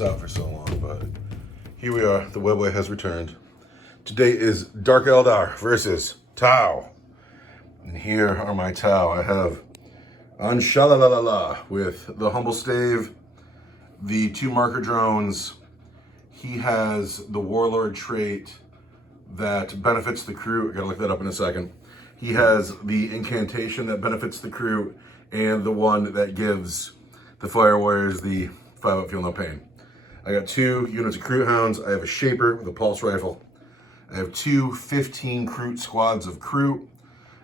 this out for so long, but here we are. The webway has returned. Today is Dark Eldar versus Tau. And here are my Tau. I have Anshalalala with the Humble Stave, the 2 marker drones. He has the Warlord trait that benefits the crew. I gotta look that up in a second. He has the incantation that benefits the crew and the one that gives the Fire Warriors the 5-up Feel No Pain. I got 2 units of Crew Hounds. I have a Shaper with a pulse rifle. I have 2 15 Crew squads of crew.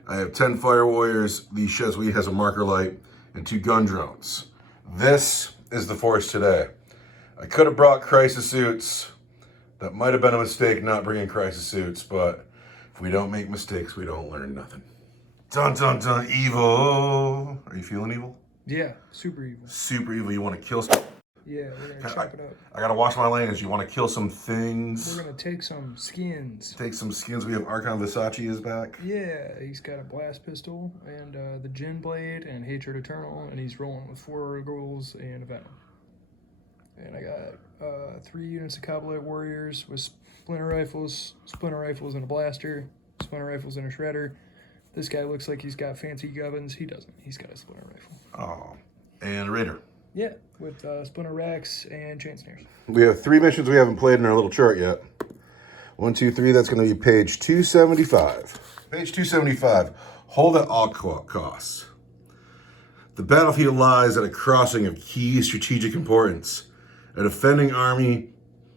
I have 10 Fire Warriors. The Shezwi has a marker light and 2 gun drones. This is the force today. I could have brought crisis suits. That might have been a mistake not bringing crisis suits, but if we don't make mistakes, we don't learn nothing. Dun dun dun, evil. Are you feeling evil? Yeah, super evil. Super evil. You want to kill some? Yeah, we're gonna chop it up. I gotta wash my lands. You want to kill some things? We're gonna take some skins. Take some skins. We have Archon Versace is back. Yeah, he's got a blast pistol and the Jin Blade and Hatred Eternal, and he's rolling with 4 ghouls and a Venom. And I got 3 units of Kabbalah Warriors with splinter rifles and a blaster, splinter rifles and a shredder. This guy looks like he's got fancy gubbins. He doesn't. He's got a splinter rifle. Oh, and a Raider. Yeah, with splinter racks and chain snares. We have 3 missions we haven't played in our little chart yet. 1, 2, 3. That's going to be page 275. Page 275. Hold at all costs. The battlefield lies at a crossing of key strategic importance. A defending army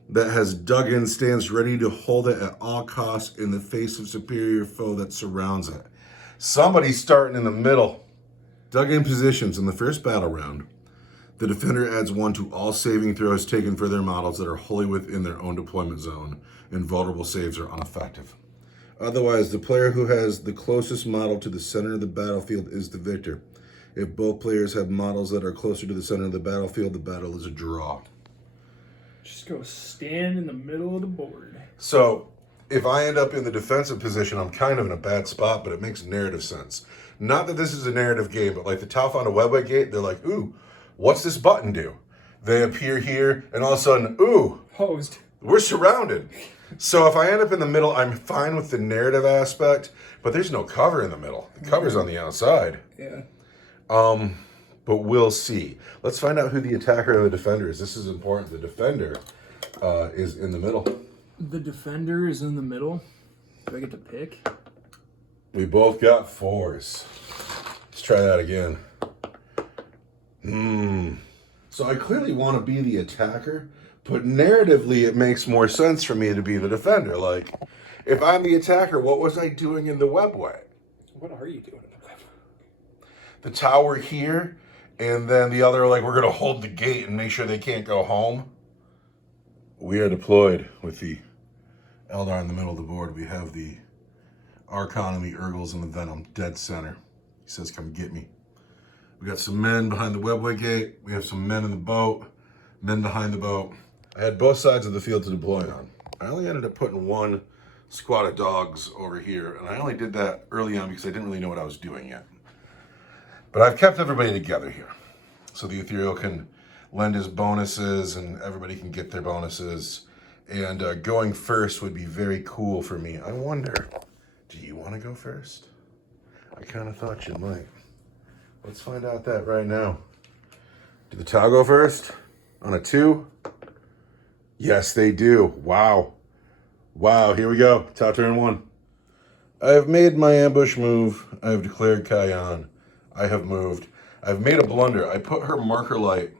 that has dug in stands ready to hold it at all costs in the face of superior foe that surrounds it. Somebody's starting in the middle. Dug in positions in the first battle round. The defender adds 1 to all saving throws taken for their models that are wholly within their own deployment zone, and vulnerable saves are ineffective. Otherwise, the player who has the closest model to the center of the battlefield is the victor. If both players have models that are closer to the center of the battlefield, the battle is a draw. Just go stand in the middle of the board. So, if I end up in the defensive position, I'm kind of in a bad spot, but it makes narrative sense. Not that this is a narrative game, but like the Tau found a webway gate, they're like, ooh, what's this button do? They appear here, and all of a sudden, ooh, Hosed. we're surrounded. So if I end up in the middle, I'm fine with the narrative aspect, but there's no cover in the middle. The cover's on the outside. Yeah. But we'll see. Let's find out who the attacker and the defender is. This is important. The defender is in the middle. The defender is in the middle. Do I get to pick? We both got 4s. Let's try that again. So I clearly want to be the attacker, but narratively it makes more sense for me to be the defender. Like, if I'm the attacker, what was I doing in the webway? What are you doing in the web? The tower here, and then the other, like, we're going to hold the gate and make sure they can't go home. We are deployed with the Eldar in the middle of the board. We have the Archon and the Urgles and the Venom dead center. He says, come get me. We got some men behind the webway gate. We have some men in the boat, men behind the boat. I had both sides of the field to deploy on. I only ended up putting 1 squad of dogs over here, and I only did that early on because I didn't really know what I was doing yet. But I've kept everybody together here, so the Ethereal can lend his bonuses and everybody can get their bonuses. And going first would be very cool for me. I wonder, do you want to go first? I kind of thought you might. Let's find out that right now. Do the Tau go first? On a 2? Yes, they do. Wow. Wow, here we go. Tau turn 1. I have made my ambush move. I have declared Kayan. I have moved. I've made a blunder. I put her marker light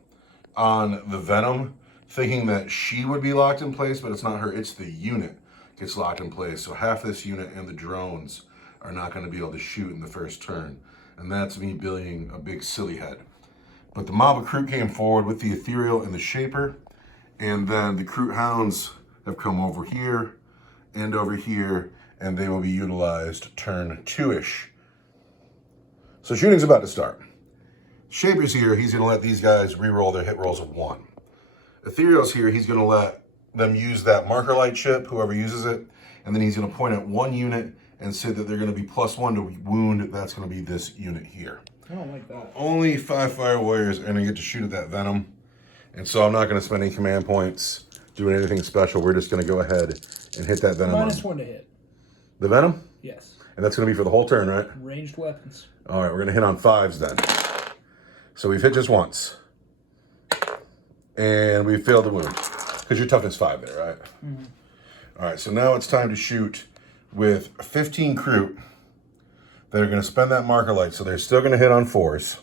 on the Venom, thinking that she would be locked in place, but it's not her. It's the unit gets locked in place. So half this unit and the drones are not going to be able to shoot in the first turn. And that's me being a big silly head. But the mob of crew came forward with the Ethereal and the Shaper. And then the Crew Hounds have come over here and over here, and they will be utilized turn 2-ish. So shooting's about to start. Shaper's here, he's gonna let these guys re-roll their hit rolls of 1. Ethereal's here, he's gonna let them use that marker light chip, whoever uses it, and then he's gonna point at 1 unit and say that they're gonna be +1 to wound. That's gonna be this unit here. I don't like that. Only 5 Fire Warriors are gonna get to shoot at that Venom. And so I'm not going to spend any command points doing anything special. We're just going to go ahead and hit that venom. -1 to hit. The venom? Yes. And that's going to be for the whole turn, right? Ranged weapons. All right, we're going to hit on 5s then. So we've hit just once. And we failed the wound. Because you're toughness 5 there, right? Mm-hmm. All right, so now it's time to shoot with 15 Kroot that are going to spend that marker light. So they're still going to hit on 4s.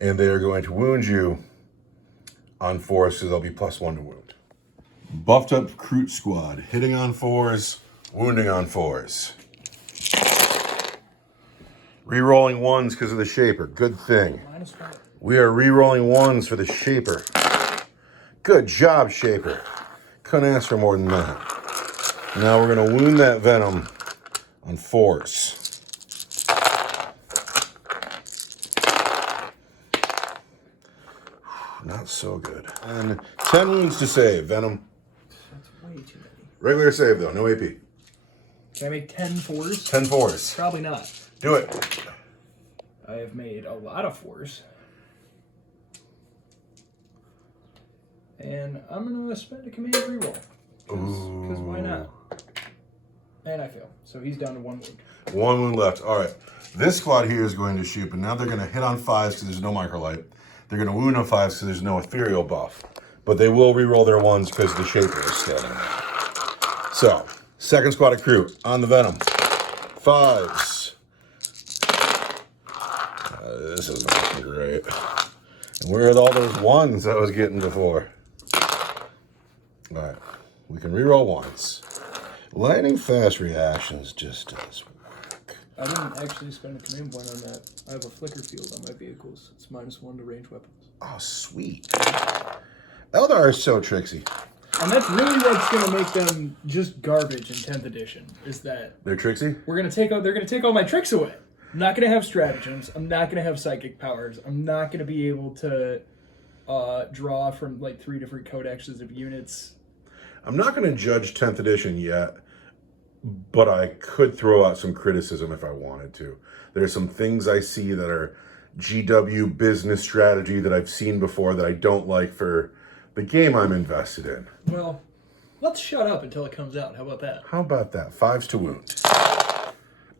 And they are going to wound you on 4s, so they'll be +1 to wound. Buffed up Kroot squad, hitting on 4s, wounding on 4s. Rerolling 1s because of the Shaper. Good thing. -1. We are rerolling 1s for the Shaper. Good job, Shaper. Couldn't ask for more than that. Now we're going to wound that venom on 4s. Not so good. And 10 wounds to save, venom. That's way too many. Regular save, though. No AP. Can I make 10 4s? 10 4s. Probably not. Do it. I have made a lot of 4s. And I'm going to spend a command reroll. Because why not? And I fail. So he's down to 1 wound. 1 wound left. All right. This squad here is going to shoot, but now they're going to hit on 5s because there's no microlight. They're going to wound on 5s because there's no ethereal buff. But they will reroll their 1s because the Shaper is still in there. So, second squad of Kroot on the venom. 5s. This is not great. And where are all those 1s I was getting before? All right. We can reroll 1s. Lightning fast reactions just does work. I didn't actually spend a command point on that. I have a flicker field on my vehicles. It's -1 to range weapons. Oh, sweet. Eldar is so tricksy. And that's really what's going to make them just garbage in 10th edition, is that They're tricksy? they're going to take all my tricks away. I'm not going to have stratagems. I'm not going to have psychic powers. I'm not going to be able to draw from like 3 different codexes of units. I'm not going to judge 10th edition yet, but I could throw out some criticism if I wanted to. There's some things I see that are GW business strategy that I've seen before that I don't like for the game I'm invested in. Well, let's shut up until it comes out. How about that? How about that? 5s to wound.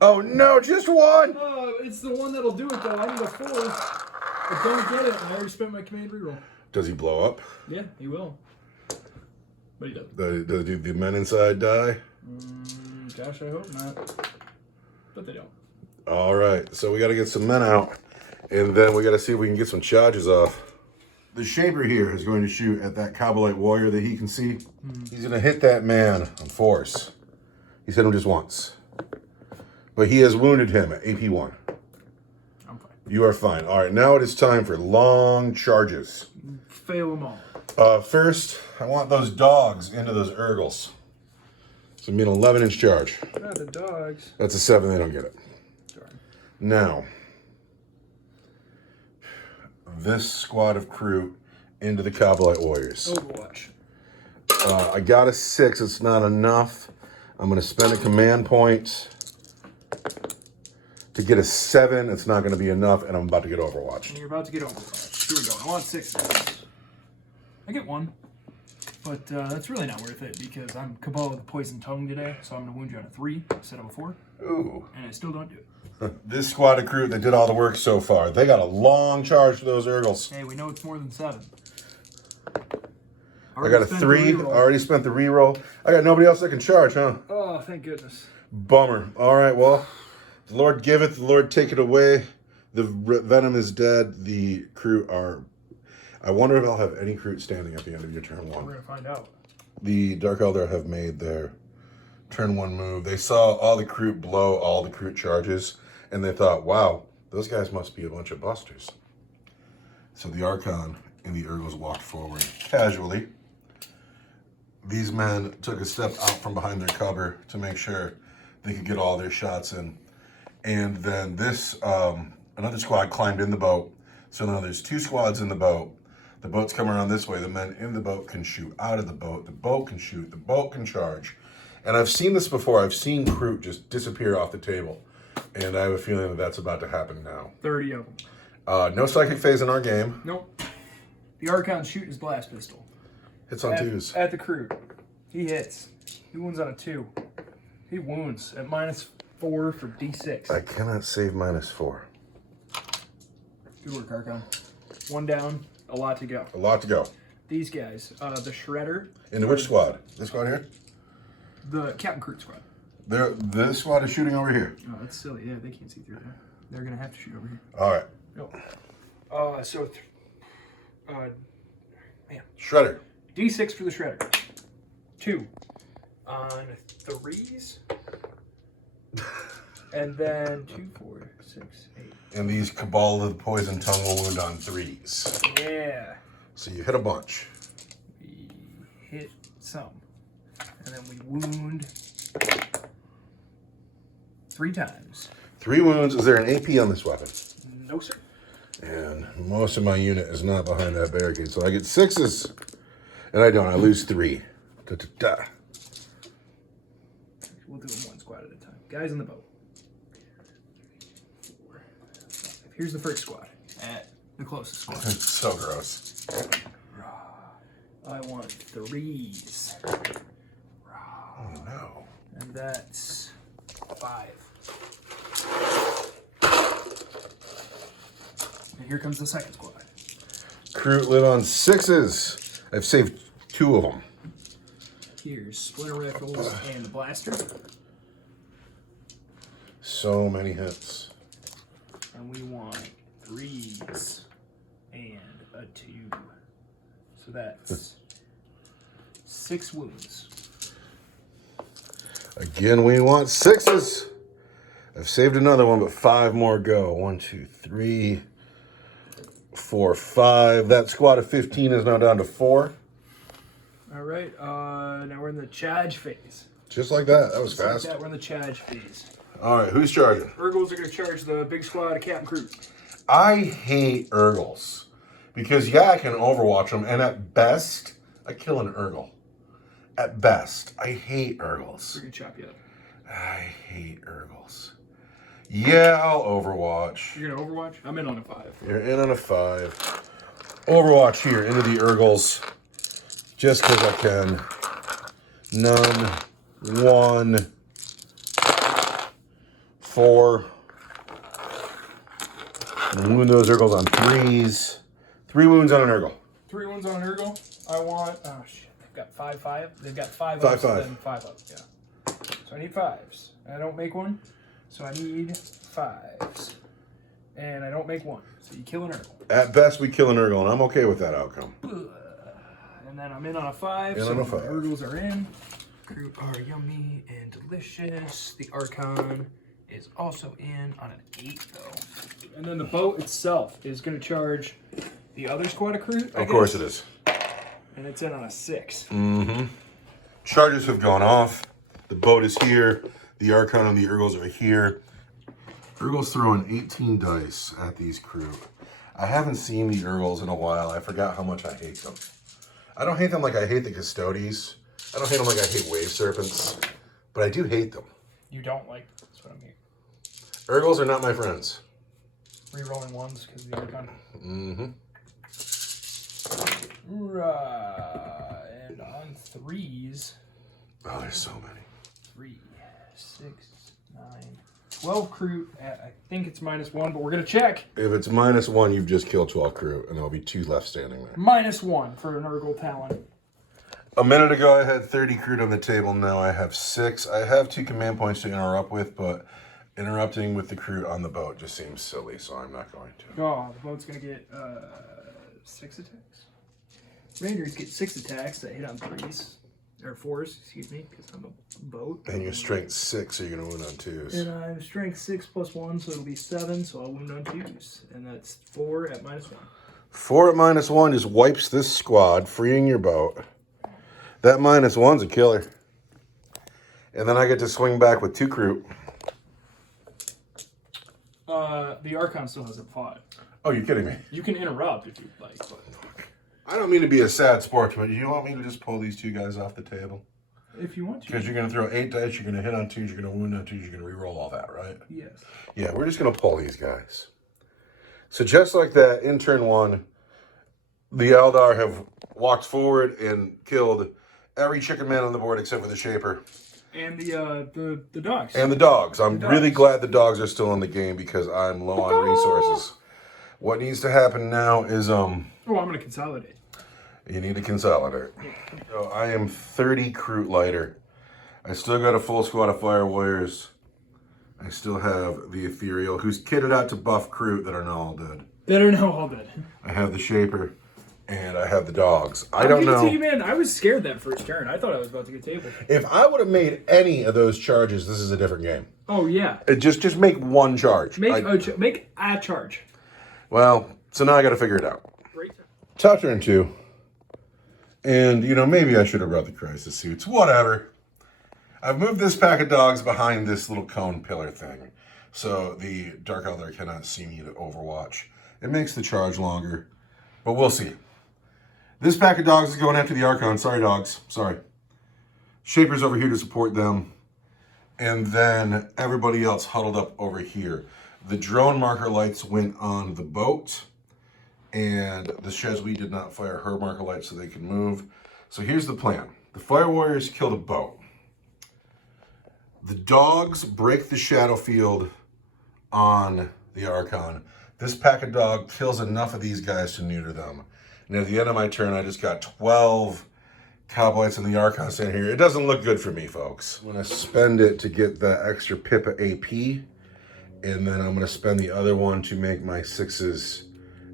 Oh no, just 1! Oh, it's the one that'll do it though. I need a 4. I don't get it. I already spent my command reroll. Does he blow up? Yeah, he will. But he doesn't. Do the men inside die? Gosh, I hope not. But they don't. All right, so we got to get some men out, and then we got to see if we can get some charges off. The Shaper here is going to shoot at that Kabbalite warrior that he can see. He's going to hit that man on 4s. He's hit him just once. But he has wounded him at AP 1. I'm fine. You are fine. All right, now it is time for long charges. Fail them all. First, I want those dogs into those Urgles. So I mean 11-inch charge. Not the dogs. That's a 7, they don't get it. Darn. Now, this squad of Kroot into the Kabbalite warriors. Overwatch. I got a 6, it's not enough. I'm going to spend a command point to get a 7. It's not going to be enough, and I'm about to get Overwatch. And you're about to get Overwatch. Here we go. I want 6 of those. I get 1. But that's really not worth it because I'm Cabal with a Poison Tongue today, so I'm going to wound you on a 3 instead of a 4. Ooh. And I still don't do it. This squad of Kroot that did all the work so far, they got a long charge for those Urgles. Hey, we know it's more than 7. I got a 3. I already spent the reroll. I got nobody else that can charge, huh? Oh, thank goodness. Bummer. All right, well, the Lord giveth, the Lord taketh away. The venom is dead. The Kroot are... I wonder if I'll have any Kroot standing at the end of your turn 1. We're going to find out. The Dark Eldar have made their turn 1 move. They saw all the Kroot blow all the Kroot charges, and they thought, wow, those guys must be a bunch of busters. So the Archon and the Urgles walked forward casually. These men took a step out from behind their cover to make sure they could get all their shots in. And then this, another squad climbed in the boat. So now there's 2 squads in the boat. The boat's coming around this way. The men in the boat can shoot out of the boat. The boat can shoot. The boat can charge. And I've seen this before. I've seen Kroot just disappear off the table. And I have a feeling that that's about to happen now. 30 of them. No psychic phase in our game. Nope. The Archon's shooting his blast pistol. Hits on twos. At the crew. He hits. He wounds on a 2. He wounds at -4 for D6. I cannot save -4. Good work, Archon. 1 down, a lot to go. A lot to go. These guys, the Shredder. Into which squad? This squad here? The Captain Crew squad. This squad is shooting over here. Oh, that's silly. Yeah, they can't see through there. They're going to have to shoot over here. All right. Nope. Man. Shredder. D6 for the Shredder. 2 on 3s. And then 2, 4, 6, 8. And these Cabal of the Poison Tongue will wound on 3s. Yeah. So you hit a bunch. We hit some. And then we wound 3 times. 3 wounds. Is there an AP on this weapon? No, sir. And most of my unit is not behind that barricade. So I get 6s. And I don't. I lose 3. Da-da-da. We'll do them 1 squad at a time. Guys in the boat. 4, 5. Here's the first squad. At the closest squad. It's so gross. I want 3s. Oh, no. And that's 5. And here comes the second squad. Crew lit on 6s. I've saved 2 of them. Here's splinter rifles and the blaster. So many hits. And we want 3s and a 2. So that's 6 wounds. Again, we want 6s. I've saved another one, but 5 more go. 1, 2, 3, 4, 5. That squad of 15 is now down to 4. All right, now we're in the charge phase. Just like that. That was Just like fast. that, we're in the charge phase. All right, who's charging? Urgles are going to charge the big squad of Captain Crew. I hate Urgles because, yeah, I can overwatch them, and at best, I kill an Urgle. At best, I hate Urgles. We're going to chop you up. I hate Urgles. Yeah, I'll overwatch. You're going to overwatch? I'm in on a 5. You're in on a 5. Overwatch here into the Urgles. Just because I can. None. 1. 4. And wound those Urgles on 3s. 3 wounds on an Urgle. 3 wounds on an Urgle. I want, oh shit, they've got 5, 5. They've got 5 5, ups 5. and then 5 ups, yeah. So I need 5s. I don't make 1, so I need 5s. And I don't make 1, so you kill an Urgle. At best, we kill an Urgle, and I'm okay with that outcome. And then I'm in on a 5, In so on a the 5. Urgles are in. Crew are yummy and delicious. The Archon is also in on an 8, though. And then the boat itself is going to charge the other squad of crew. Of course it is. And it's in on a 6. Mm-hmm. Charges have gone off. The boat is here. The Archon and the Urgles are here. Urgles throwing 18 dice at these crew. I haven't seen the Urgles in a while. I forgot how much I hate them. I don't hate them like I hate the Custodies. I don't hate them like I hate Wave Serpents. But I do hate them. You don't like, that's what I'm hearing. Urgles are not my friends. Rerolling 1s because of the Archon. Mm-hmm. And on 3s. Oh, there's so many. 3, 6, 9, 12 crew. I think it's -1, but we're going to check. If it's -1, you've just killed 12 crew, and there'll be 2 left standing there. -1 for an Urgle Talon. A minute ago, I had 30 crude on the table. Now I have 6. I have 2 command points to interrupt with, but interrupting with the crew on the boat just seems silly, so I'm not going to. Oh, the boat's going to get 6 attacks. Rangers get 6 attacks that hit on 3s. Or 4s, excuse me, because I'm a boat. And you're strength 6, so you're going to wound on 2s. And I'm strength 6 + 1, so it'll be 7, so I'll wound on 2s. And that's 4 at -1. 4 at -1 just wipes this squad, freeing your boat. That -1's a killer. And then I get to swing back with 2 crew. The Archon still hasn't fought. Oh, you're kidding me. You can interrupt if you'd like, but I don't mean to be a sad sport, but you want me to just pull these 2 guys off the table? if you want to. Because you're going to throw 8 dice, you're going to hit on 2s, you're going to wound on 2s, you're going to re-roll all that, right? Yes. Yeah, we're just going to pull these guys. So just like that, in turn 1, The Eldar have walked forward and killed every chicken man on the board except for the Shaper. And the dogs. And the dogs. I'm The really dogs. glad the dogs are still in the game because I'm low on resources. What needs to happen now is Oh, I'm gonna consolidate. you need to consolidate. So I am 30 Crute lighter. I still got a full squad of Fire Warriors. I still have the Ethereal, who's kitted out to buff Crute that are now all dead. Better know all that. I have the Shaper, and I have the dogs. I I'm don't gonna know. tell you, man, I was scared that first turn. I thought I was about to get tabled. If I would have made any of those charges, this is a different game. Oh yeah. Just make one charge. Make a charge. Well, so now I got to figure it out. Great. Top turn 2. And, you know, maybe I should have brought the crisis suits. Whatever. I've moved this pack of dogs behind this little cone pillar thing. So the Dark Eldar cannot see me to overwatch. It makes the charge longer. But we'll see. This pack of dogs is going after the Archon. Sorry, dogs. Sorry. Shaper's over here to support them. And then everybody else huddled up over here. The drone marker lights went on the boat. And the Shezwi did not fire her marker lights so they can move. So here's the plan. The Fire Warriors killed a boat. The dogs break the shadow field on the Archon. This pack of dog kills enough of these guys to neuter them. And at the end of my turn, I just got 12 Cowboys in the Archon standing here. It doesn't look good for me, folks. I'm going to spend it to get the extra Pippa AP. And then I'm going to spend the other one to make my 6s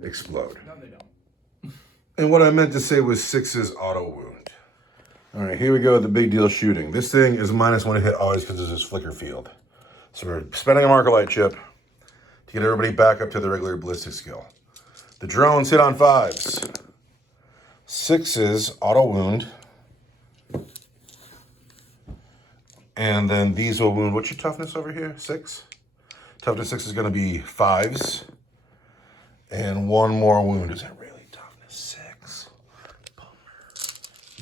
explode. No, they don't. And what I meant to say was 6s auto wound. All right, here we go with the big deal shooting. This thing is -1 to hit always because of this flicker field. So we're spending a marker light chip to get everybody back up to the regular ballistic skill. The drones hit on 5s. 6s auto wound. And then these will wound. What's your toughness over here? 6? Toughness 6 is going to be 5s. And one more wound. Is that really toughness 6? Bummer.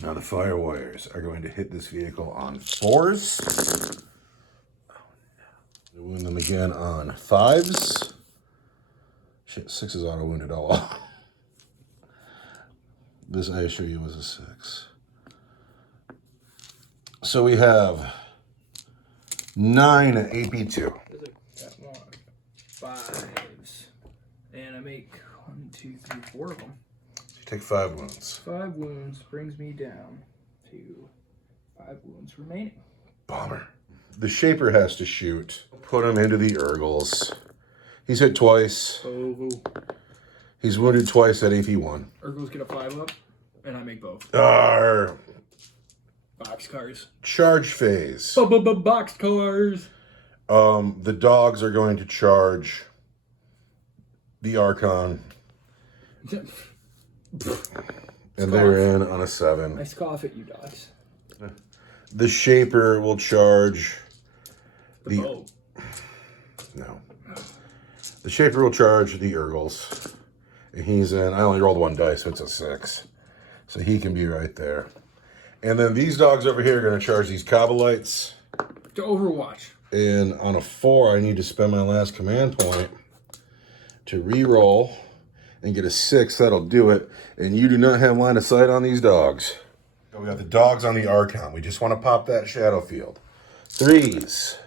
Now the Fire Warriors are going to hit this vehicle on 4s. Oh no. Wound them again on 5s. Shit, 6 is auto wounded. Oh well. This I assure you was a 6. So we have 9 AP2. Got 1, 5s, and I make 1, 2, 3, 4 of them. You take 5 wounds. 5 wounds brings me down to 5 wounds remaining. Bomber. The Shaper has to shoot. Put him into the Urgles. He's hit twice. Oh. He's wounded twice at AP1. Urgles get a 5 up, and I make both. Arr. Box cars. Charge phase. Box cars. The dogs are going to charge the Archon. And they're in on a 7. I scoff at you, dogs. The Shaper will charge The boat. No. The Shaper will charge the Urgles. And he's in. I only rolled 1 dice, so it's a 6. So he can be right there. And then these dogs over here are going to charge these Kabalites. To Overwatch. And on a 4, I need to spend my last command point to re-roll and get a 6. That'll do it. And you do not have line of sight on these dogs. So we got the dogs on the Archon. We just want to pop that shadow field. 3s.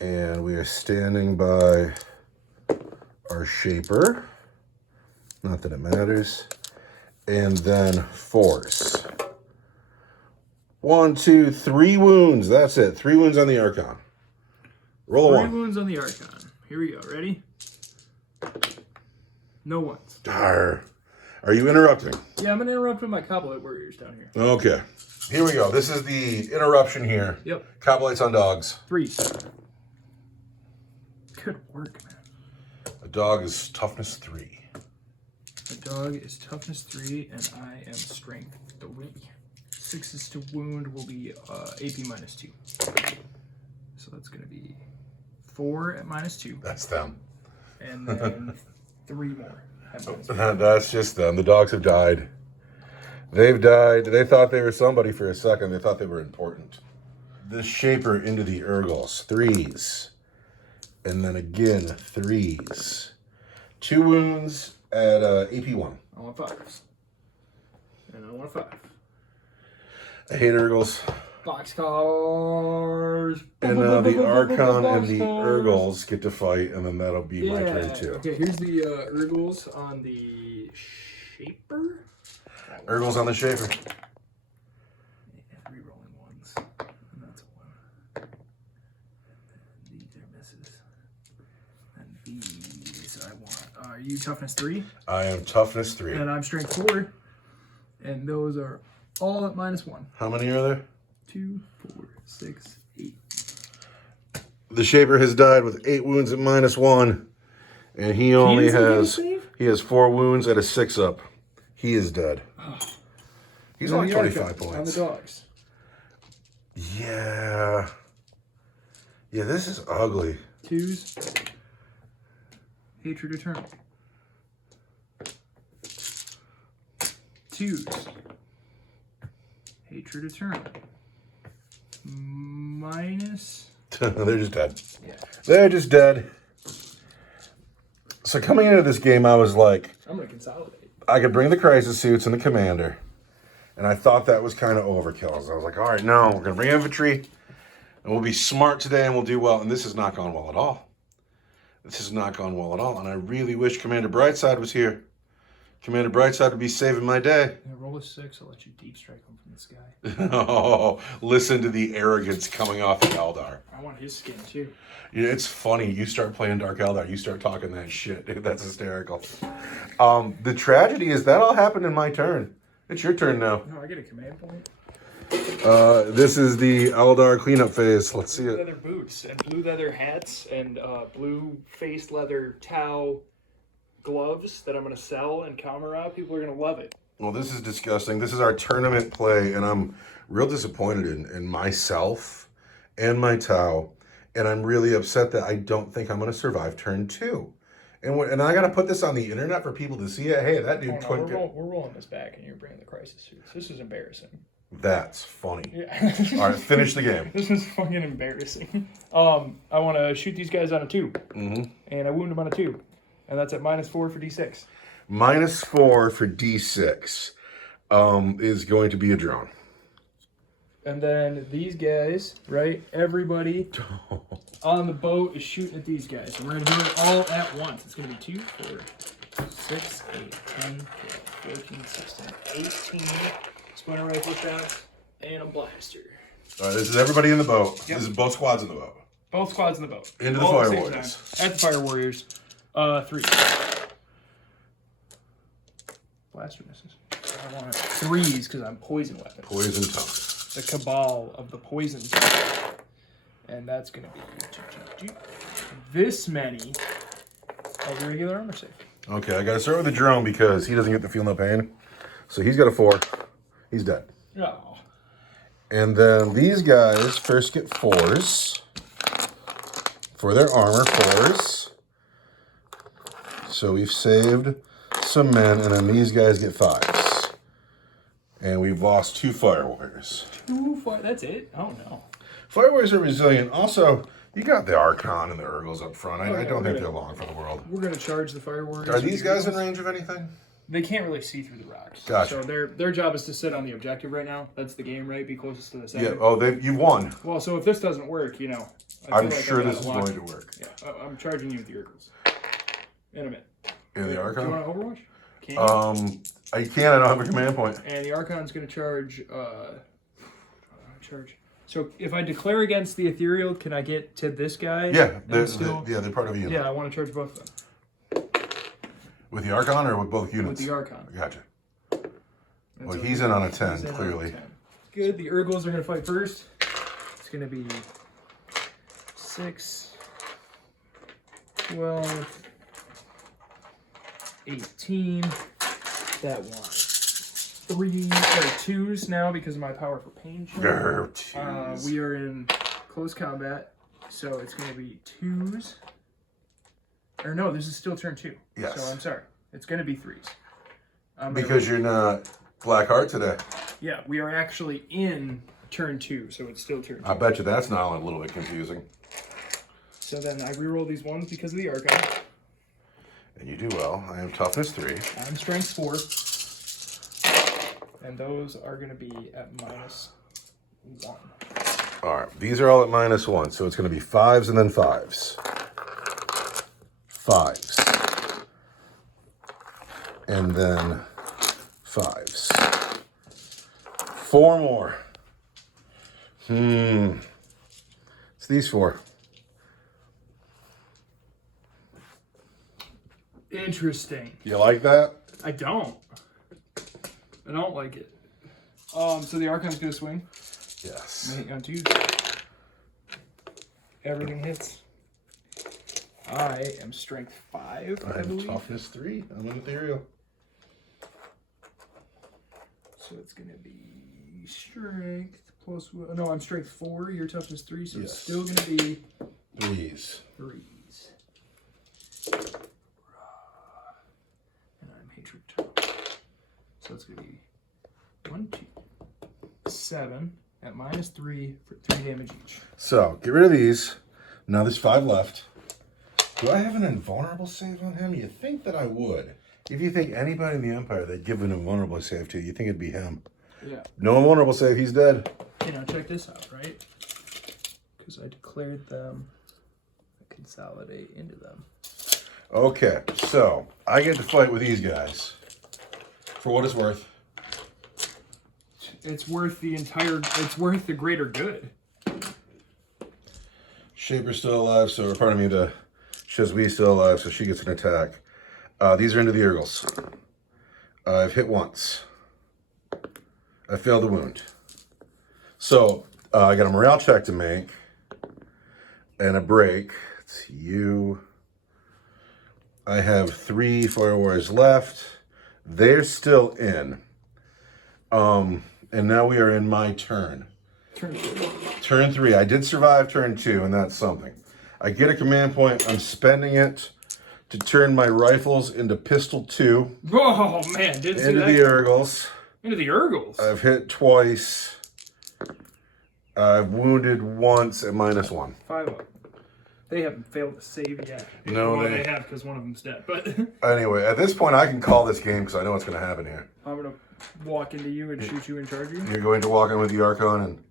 And we are standing by our Shaper. Not that it matters. And then 4s. 1, 2, 3 wounds. That's it. 3 wounds on the Archon. Roll a 1. 3 wounds on the Archon. Here we go. Ready? No ones. Darn. Are you interrupting? Yeah, I'm going to interrupt with my Coblet Warriors down here. Okay. Here we go. This is the interruption here. Yep. Cowboys on dogs. 3s. Good work, man. A dog is toughness 3. The dog is toughness 3, and I am strength 3. 6s to wound will be AP -2. So that's going to be 4 at -2. That's them. And then 3 more at -1. That's just them. The dogs have died. They've died. They thought they were somebody for a second. They thought they were important. This Shaper into the Urgles. 3s. And then again, 3s. 2 wounds at AP1. I want 5s. And I want a 5. I hate Urgles. Boxcars. And now the Archon and the Urgles get to fight, and then that'll be my turn too. Okay, here's the Urgles on the Shaper. Urgles on the Shaper. And re-rolling ones. And that's a 1. And these are misses. And these I want. Are you toughness 3? I am toughness 3. And I'm strength 4. And those are all at -1. How many are there? 2, 4, 6, 8. The Shaper has died with 8 wounds at -1. And he only has 4 wounds at a 6 up. He is dead. He's only 25 points. On the dogs. Yeah. Yeah, this is ugly. 2s. Hatred Eternal. 2s. Hatred Eternal. Minus. They're just dead. Yeah. They're just dead. So coming into this game, I was like, I'm going to consolidate. I could bring the crisis suits and the commander. And I thought that was kind of overkill. So I was like, all right, no, we're going to bring infantry. And we'll be smart today and we'll do well. And this has not gone well at all. This has not gone well at all. And I really wish Commander Brightside was here. Commander Brightside would be saving my day. Yeah, roll a 6, I'll let you deep strike him from the sky. Oh, listen to the arrogance coming off of Eldar. I want his skin too. Yeah, it's funny. You start playing Dark Eldar, you start talking that shit. Dude, that's hysterical. The tragedy is that all happened in my turn. It's your turn now. No, I get a command point. This is the Eldar cleanup phase. Let's see Blue it. leather boots and blue leather hats and blue face leather Tau gloves that I'm going to sell and camera. People are going to love it. Well, this is disgusting. This is our tournament play, and I'm real disappointed in myself and my Tau. And I'm really upset that I don't think I'm going to survive turn 2. And I got to put this on the internet for people to see it. Hey, that dude... Oh, no, we're rolling this back, and you're bringing the crisis suits. This is embarrassing. That's funny. Yeah. All right, finish the game. This is fucking embarrassing. I want to shoot these guys on a 2. Mm-hmm. And I wound them on a 2. And that's at -4 for D6. -4 for D6 is going to be a drone. And then these guys, right? Everybody on the boat is shooting at these guys. So we're going to do it all at once. It's going to be 2, 4, 6, 8, 10, 12, 14, 16, 18 splinter rifle shots, and a blaster. All right, this is everybody in the boat. Yep. This is both squads in the boat. Both squads in the boat. Into the all Fire at Warriors. At the Fire Warriors. 3. Blaster misses. I want 3s because I'm poison weapon. Poison tongue. The cabal of the poison tongue. And that's going to be this many of regular armor save. Okay, I got to start with the drone because he doesn't get to feel no pain. So he's got a 4. He's dead. Oh. And then these guys first get 4s for their armor, 4s. So we've saved some men, and then these guys get 5s. And we've lost 2 Fire Warriors. 2 fire, that's it? Oh no. Fire Warriors are resilient. Also, you got the Archon and the Urgles up front. I don't think they're long for the world. We're going to charge the Fire Warriors. Are these guys in range of anything? They can't really see through the rocks. Gotcha. So their job is to sit on the objective right now. That's the game, right? Be closest to the center. Yeah. Oh, you've won. Well, so if this doesn't work, you know. I'm sure this is going to work. Yeah, I'm charging you with the Urgles. In a minute. In the Archon? Do you want to Overwatch? Can you? I can. I don't have a command point. And the Archon's going to charge. So if I declare against the Ethereal, can I get to this guy? Yeah, they're part of a unit. Yeah, I want to charge both of them. With the Archon or with both units? With the Archon. Gotcha. And Well, so he's in on a 10, he's in on a clearly. 10. Good. The Urgles are going to fight first. It's going to be 6, 12, 18. That one. 3 or 2s now because of my power for pain. We are in close combat, so it's going to be 2s. Or no, this is still turn 2. Yes. So I'm sorry. It's going to be 3s. Because you're not Blackheart today. Yeah, we are actually in turn 2, so it's still turn 2. I bet you that's now a little bit confusing. So then I reroll these ones because of the Archon. And you do well. I have toughness 3. I'm strength 4. And those are going to be at -1. All right, these are all at -1, so it's going to be 5s and then 5s. 5s. And then 5s. 4 more. It's these 4. Interesting. You like that? I don't like it. So the Archon's going to swing. Yes. Hang on to you. Everything hits. I am strength 5, I have believe. toughness 3. I'm an ethereal. So it's going to be strength plus... No, I'm strength 4. Your toughness 3, so Yes. it's still going to be... 3s. 3s. And I'm hatred. So it's going to be 1, 2, 7 at -3 for 3 damage each. So, get rid of these. Now there's 5 left. Do I have an invulnerable save on him? You think that I would. If you think anybody in the Empire they'd give an invulnerable save to, you think it'd be him. Yeah. No invulnerable save, he's dead. Okay, now check this out, right? Because I declared them, I consolidate into them. Okay, so I get to fight with these guys. For what it's worth. It's worth the greater good. Shaper's still alive, so pardon me, the Shazwi's still alive, so she gets an attack. These are into the Urgles. I've hit once. I failed the wound. So, I got a morale check to make. And a break. It's you. I have 3 Fire Warriors left. They're still in. And now we are in my turn. Turn 3. I did survive turn 2, and that's something. I get a command point. I'm spending it to turn my rifles into pistol 2. Oh man, didn't see into that. the Urgles. Into the Urgles. I've hit twice. I've wounded once at -1. 5 up. They haven't failed to save yet. No, well, they have because one of them's dead. But Anyway, at this point, I can call this game because I know what's going to happen here. I'm gonna walk into you and shoot you and charge you. You're going to walk in with the Archon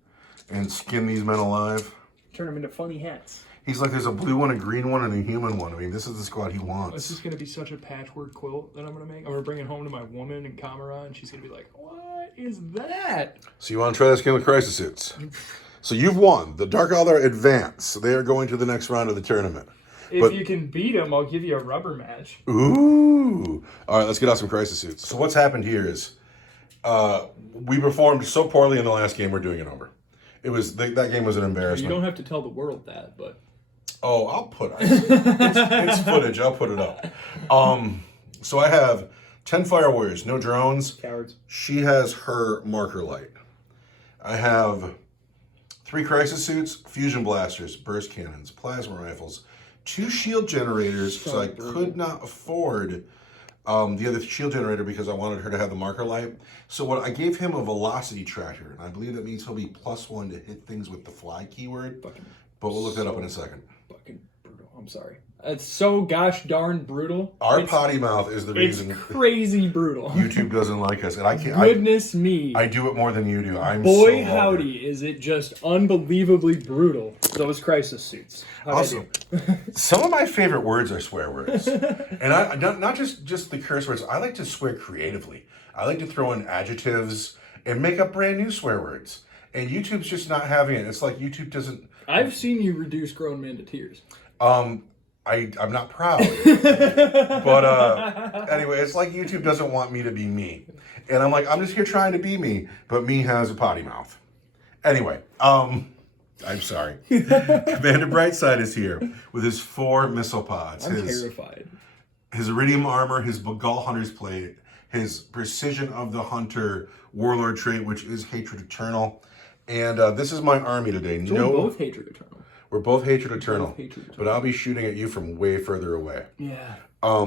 and skin these men alive. Turn them into funny hats. He's like, there's a blue one, a green one, and a human one. I mean, this is the squad he This wants. is gonna be such a patchwork quilt that I'm gonna make. I'm gonna bring it home to my woman in Kamara, and she's gonna be like, "What is that?" So you want to try this game with crisis suits? So you've won. The Dark Elder advance. So they are going to the next round of the tournament. If you can beat them, I'll give you a rubber match. Ooh. All right, let's get out some crisis suits. So what's happened here is we performed so poorly in the last game, we're doing it over. It was that game was an embarrassment. You don't have to tell the world that, but... Oh, I'll put it's footage. I'll put it up. So I have 10 Fire Warriors, no drones. Cowards. She has her marker light. I have 3 crisis suits, fusion blasters, burst cannons, plasma rifles, 2 shield generators because I could not afford the other shield generator because I wanted her to have the marker light. So what I gave him a velocity tracker, and I believe that means he'll be +1 to hit things with the fly keyword. But we'll look that up in a second. Fucking brutal. I'm sorry. It's so gosh darn brutal. Our potty mouth is the reason It's crazy brutal. YouTube doesn't like us, and I can't. Goodness me. I do it more than you do. I'm Boy, so howdy, is it just unbelievably brutal. Those crisis suits. Also, some of my favorite words are swear words, and I not just the curse words. I like to swear creatively. I like to throw in adjectives and make up brand new swear words. And YouTube's just not having it. It's like YouTube doesn't. I've seen you reduce grown men to tears. I'm not proud, but anyway, it's like YouTube doesn't want me to be me, and I'm like, I'm just here trying to be me, but me has a potty mouth. Anyway, I'm sorry. Commander Brightside is here with his 4 missile pods. I'm terrified. His iridium armor, his Bagal Hunter's plate, his Precision of the Hunter Warlord trait, which is Hatred Eternal, and this is my army today. So we're both Hatred Eternal. We're both Hatred Eternal, Hatred Eternal, but I'll be shooting at you from way further away. Yeah.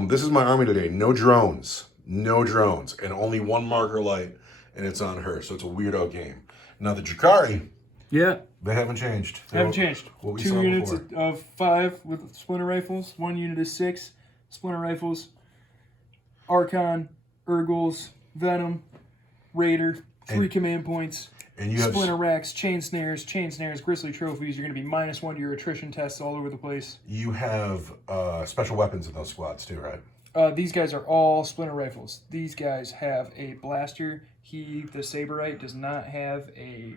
This is my army today. No drones, and only 1 marker light, and it's on her. So it's a weirdo game. Now the Drukhari, Yeah. they haven't changed. Haven't changed. What we 2 saw units before. of 5 with splinter rifles. 1 unit of 6. splinter rifles, Archon, Urgles, Venom, Raider, 3 command points, And you have splinter racks, chain snares, grizzly trophies. You're going to be -1 to your attrition tests all over the place. you have special weapons in those squads too, right? These guys are all splinter rifles. These guys have a blaster. The Saberite, does not have a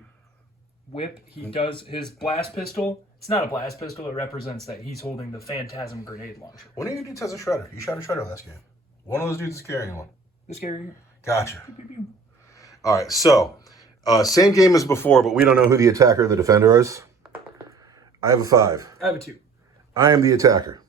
whip. He does his blast pistol. It's not a blast pistol. It represents that he's holding the Phantasm grenade launcher. One of your dudes has a shredder. You shot a shredder last game. One of those dudes is carrying one. This guy right here. Gotcha. All right, so same game as before, but we don't know who the attacker or the defender is. I have a 5. I have a 2. I am the attacker.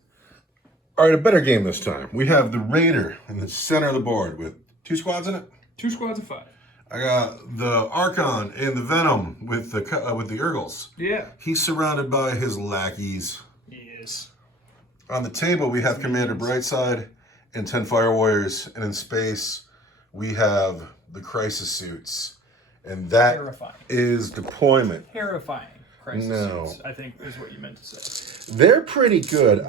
All right, a better game this time. We have the Raider in the center of the board with 2 squads in it. 2 squads of 5. I got the Archon and the Venom with the Urgles. Yeah. He's surrounded by his lackeys. Yes. On the table, we have Commander Brightside and 10 Fire Warriors. And in space, we have the Crisis Suits. And that Terrifying. is deployment. Terrifying crisis No. suits, I think is what you meant to say. They're pretty good.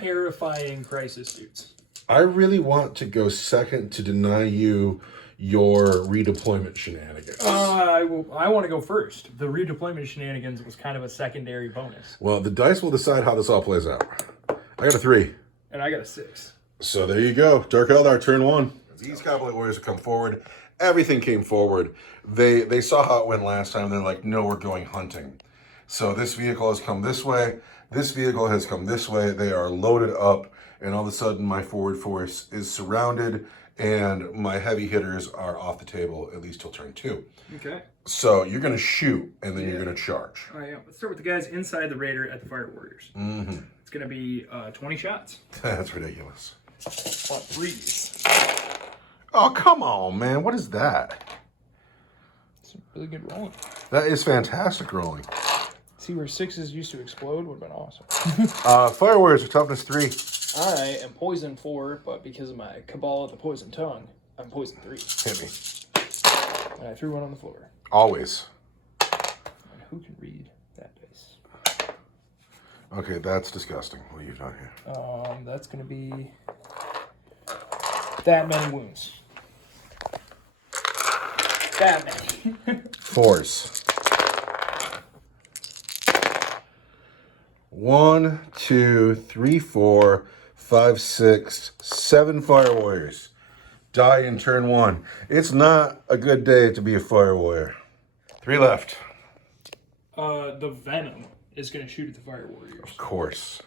Terrifying crisis suits. I really want to go second to deny you your redeployment shenanigans. I want to go first. The redeployment shenanigans was kind of a secondary bonus. Well, the dice will decide how this all plays out. I got a 3. And I got a 6. So there you go. Dark Eldar, turn 1. These Cavalry Warriors have come forward. Everything came forward. They saw how it went last time. They're like, no, we're going hunting. So this vehicle has come this way. This vehicle has come this way. They are loaded up. And all of a sudden, my forward force is surrounded. And my heavy hitters are off the table, at least till turn 2. Okay. So you're going to shoot, and then you're going to charge. All right, let's start with the guys inside the Raider at the Fire Warriors. Mm-hmm. It's going to be 20 shots. That's ridiculous. On 3s. Oh, come on, man. What is that? It's really good rolling. That is fantastic rolling. See where 6s used to explode would have been awesome. Fire Warriors are toughness 3. I am poison 4, but because of my Cabal of the Poison Tongue, I'm poison 3. Hit me. And I threw one on the floor. Always. And who can read that dice? Okay, that's disgusting. What have you done here? That's going to be that many wounds. That many. 4s. 1, 2, 3, 4, 5, 6, 7 Fire Warriors. Die in turn 1. It's not a good day to be a Fire Warrior. 3 left. The Venom is going to shoot at the Fire Warriors. Of course.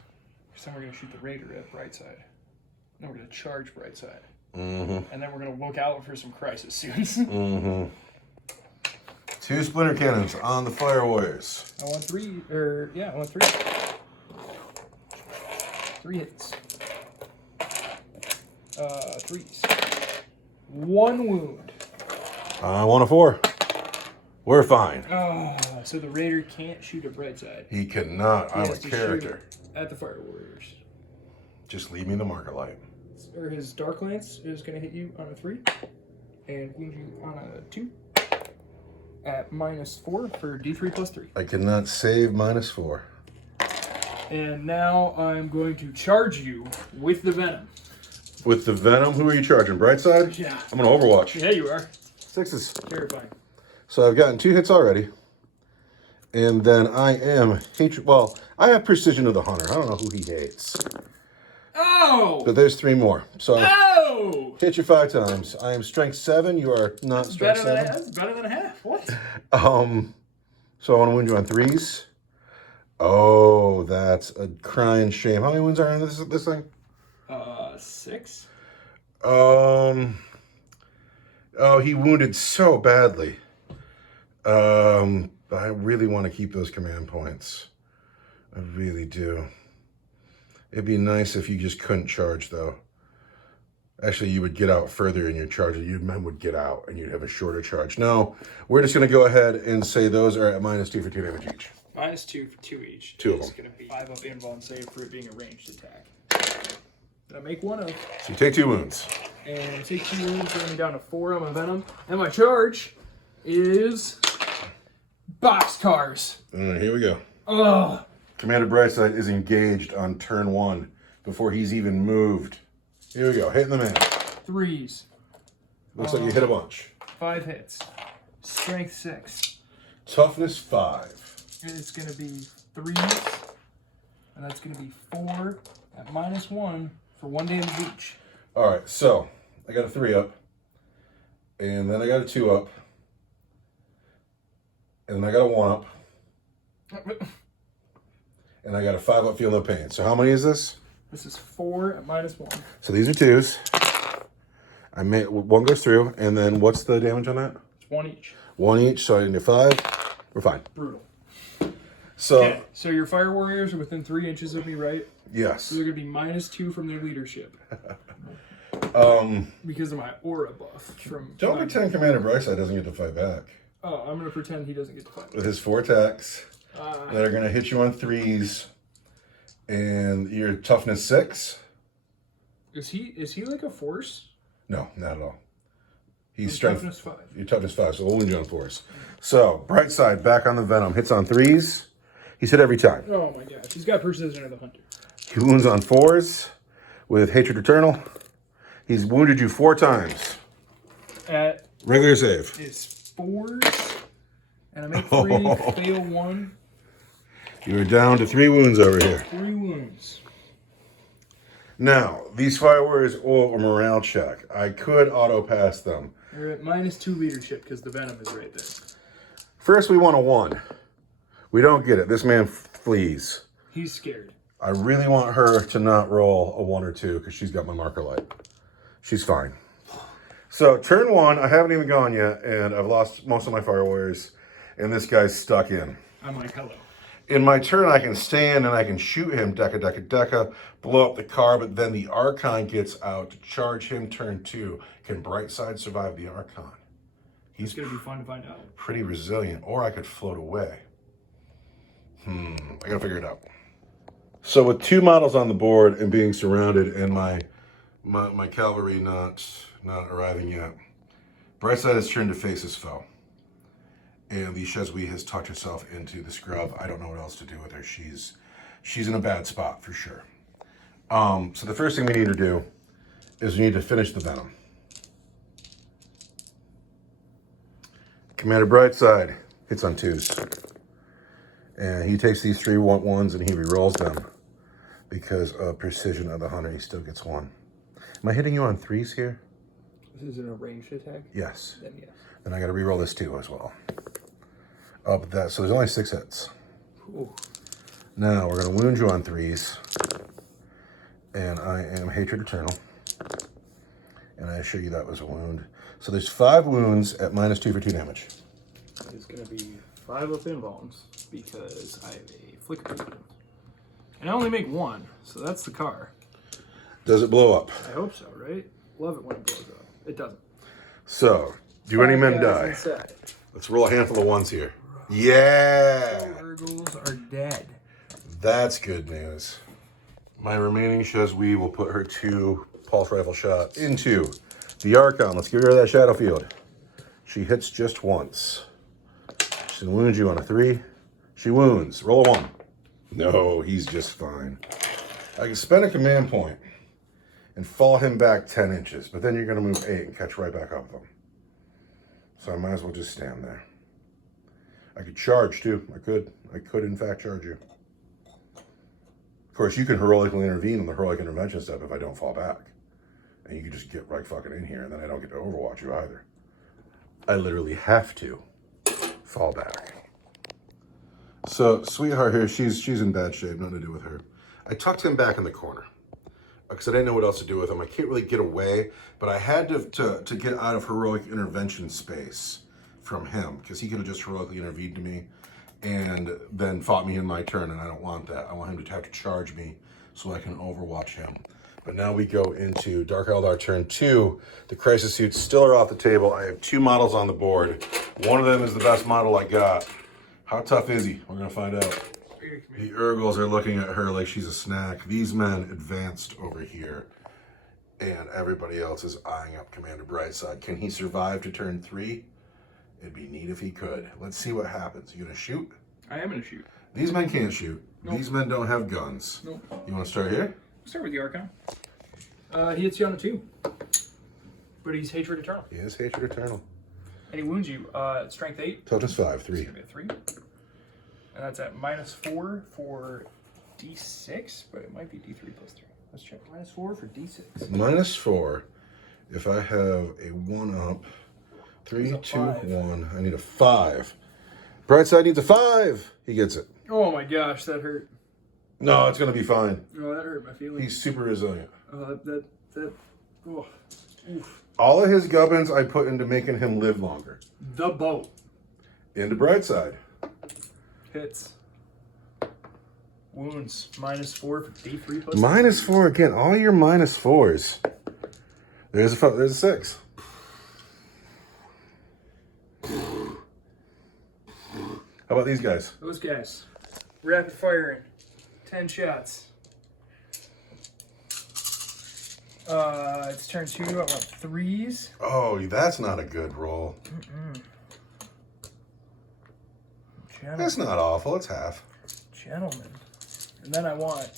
So we're going to shoot the Raider at Brightside. Then we're going to charge Brightside. Mm-hmm. And then we're going to look out for some crisis suits. Mm-hmm. 2 splinter cannons on the Fire Warriors. I want 3. I want 3. 3 hits. 3s. 1 wound. I want a 4. We're fine. So the Raider can't shoot at Brightside. He cannot. He I'm has a to character. shoot at the Fire Warriors. Just leave me the marker light. Or his Dark Lance is going to hit you on a 3 and wound you on a 2 at -4 for D3 plus 3. I cannot save -4. And now I'm going to charge you with the Venom. With the Venom, who are you charging? Brightside? Yeah. I'm going to Overwatch. Yeah, you are. 6s. Terrifying. So I've gotten 2 hits already. And then I am hatred. Well, I have Precision of the Hunter. I don't know who he hates. Oh! But there's 3 more. So I Oh! hit you 5 times. I am strength 7. You are not strength 7. That's better than a half. What? So I want to wound you on 3s. Oh, that's a crying shame. How many wounds are in this thing? 6. Oh, he wounded so badly. I really want to keep those command points. I really do. It'd be nice if you just couldn't charge, though. Actually, you would get out further in your charge. Your men would get out, and you'd have a shorter charge. No, we're just going to go ahead and say those are at -2 for 2 damage each. -2 for 2 each. 2 of It's them. going to be 5 up invuln save for it being a ranged attack. Did I make 1 of? So you take 2 wounds. And take 2 wounds, bring me down to 4 on my Venom. And my charge is boxcars. All right, here we go. Oh, Commander Brightside is engaged on turn 1 before he's even moved. Here we go. Hitting the man. 3s. Looks like you hit a bunch. 5 hits. Strength 6. Toughness 5. It's going to be 3s. And that's going to be 4 at -1 for 1 damage each. All right, so I got a 3 up. And then I got a 2 up. And then I got a 1 up. And I got a 5 up, feel no pain. So how many is this? This is 4 at -1. So these are 2s. I made 1 goes through, and then what's the damage on that? It's 1 each. 1 each, so I can do 5. We're fine. Brutal. So, Okay, so your fire warriors are within 3 inches of me, right? yes. So they're going to be -2 from their leadership. Because of my aura buff. Don't pretend Commander Brightside doesn't get to fight back. Oh, I'm going to pretend he doesn't get to fight. With his 4 attacks that are going to hit you on 3s, and your toughness 6. Is he like a force? No, not at all. He's And strength. toughness 5. Your toughness 5, so we'll wound you on 4s. So, Brightside back on the Venom. Hits on 3s. He's hit every time. Oh my gosh, he's got Precision of the Hunter. He wounds on 4s with Hatred Eternal. He's wounded you 4 times. At Regular save. is 4s, and I make 3, fail 1. You're down to 3 wounds over here. 3 wounds. Now, these fire warriors owe a morale check. I could auto pass them. They're at -2 leadership because the venom is right there. First, we want a 1. We don't get it. This man flees. He's scared. I really want her to not roll a 1 or 2 because she's got my marker light. She's fine. So, turn 1, I haven't even gone yet, and I've lost most of my fire warriors, and this guy's stuck in. I'm like, hello. In my turn, I can stand and I can shoot him, deca, blow up the car, but then the Archon gets out to charge him turn 2. Can Brightside survive the Archon? It's going to be fun to find out. Pretty resilient, or I could float away. I gotta figure it out. So with 2 models on the board and being surrounded and my cavalry not arriving yet, Brightside has turned to face his foe. And the Shezwi has tucked herself into the scrub. I don't know what else to do with her. She's in a bad spot for sure. So the first thing we need to do is we need to finish the venom. Commander Brightside hits on 2s. And he takes these 3 1s and he re-rolls them. Because of Precision of the Hunter, he still gets 1. Am I hitting you on 3s here? This is an ranged attack? Yes. Then yes. Then I gotta re-roll this 2 as well. Up that, so there's only 6 hits. Ooh. Now we're gonna wound you on 3s. And I am Hatred Eternal. And I assure you that was a wound. So there's 5 wounds at -2 for 2 damage. It's going to be 5 up invulns because I have a flicker wound. And I only make 1, so that's the car. Does it blow up? I hope so, right? Love it when it blows up. It doesn't. So, do any men 5 die? guys inside. Let's roll a handful of 1s here. Yeah! Urgles are dead. That's good news. My remaining Shezwi will put her 2 pulse rifle shots into the Archon. Let's give her that shadow field. She hits just once. She wounds you on a 3. She wounds. Roll a 1. No, he's just fine. I can spend a command point and fall him back 10 inches, but then you're going to move 8 and catch right back up with him. So I might as well just stand there. I could charge too. I could in fact charge you. Of course, you can heroically intervene on the heroic intervention step if I don't fall back. And you can just get right fucking in here, and then I don't get to overwatch you either. I literally have to fall back. So, Sweetheart here, she's in bad shape, nothing to do with her. I tucked him back in the corner because I didn't know what else to do with him. I can't really get away, but I had to get out of heroic intervention space from him because he could have just heroically intervened to me and then fought me in my turn, and I don't want that. I want him to have to charge me so I can overwatch him. But now we go into Dark Eldar turn 2. The crisis suits still are off the table. I have 2 models on the board. One of them is the best model I got. How tough is he? We're gonna find out. The Urgles are looking at her like she's a snack. These men advanced over here, and everybody else is eyeing up Commander Brightside. Can he survive to turn 3? It'd be neat if he could. Let's see what happens. You gonna shoot? I am going to shoot. These men can't shoot. Nope. These men don't have guns. Nope. You wanna start here? Start with the Archon. He hits you on a 2. But he's Hatred Eternal. He is Hatred Eternal. And he wounds you. Strength 8. Toughness 5, 3. It's gonna be a 3. And that's at -4 for D6, but it might be D3 plus 3. Let's check. -4 for D6. -4. If I have a 1-up, 3, 2, 5. 1. I need a 5. Brightside needs a 5. He gets it. Oh my gosh, that hurt. No, it's going to be fine. Oh, that hurt my feelings. He's super resilient. Oh, oof. All of his gubbins I put into making him live longer. The boat. Into Brightside. Hits. Wounds. -4 for D3 plus -4 again. All your -4s. There's a 6. How about these guys? Those guys. Rapid firing. 10 shots. It's turn 2. I want 3s. Oh, that's not a good roll. That's not awful. It's half. Gentlemen. And then I want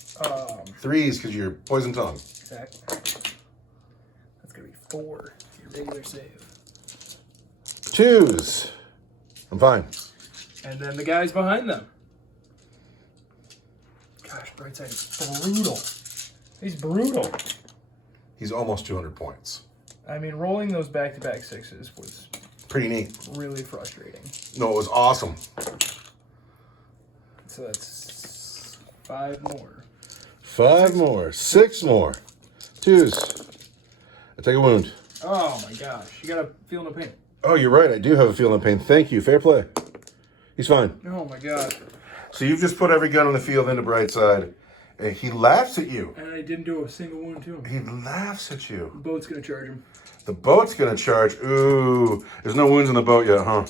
3s because you're poison tongue. exactly. That's gonna be 4. Your regular save. 2s. I'm fine. And then the guys behind them. Gosh, Brightside is brutal. He's brutal. He's almost 200 points. I mean, rolling those back-to-back 6s was Pretty neat. really frustrating. No, it was awesome. So that's 5 more. 5 more. 6 more. 2s. I take a wound. Oh my gosh, you gotta feel no pain. Oh, you're right. I do have a feeling of pain. Thank you. Fair play. He's fine. Oh my god. So you've just put every gun on the field into Brightside, and he laughs at you. And I didn't do a single wound to him. He laughs at you. The boat's gonna charge him. The boat's gonna charge. Ooh, there's no wounds in the boat yet, huh?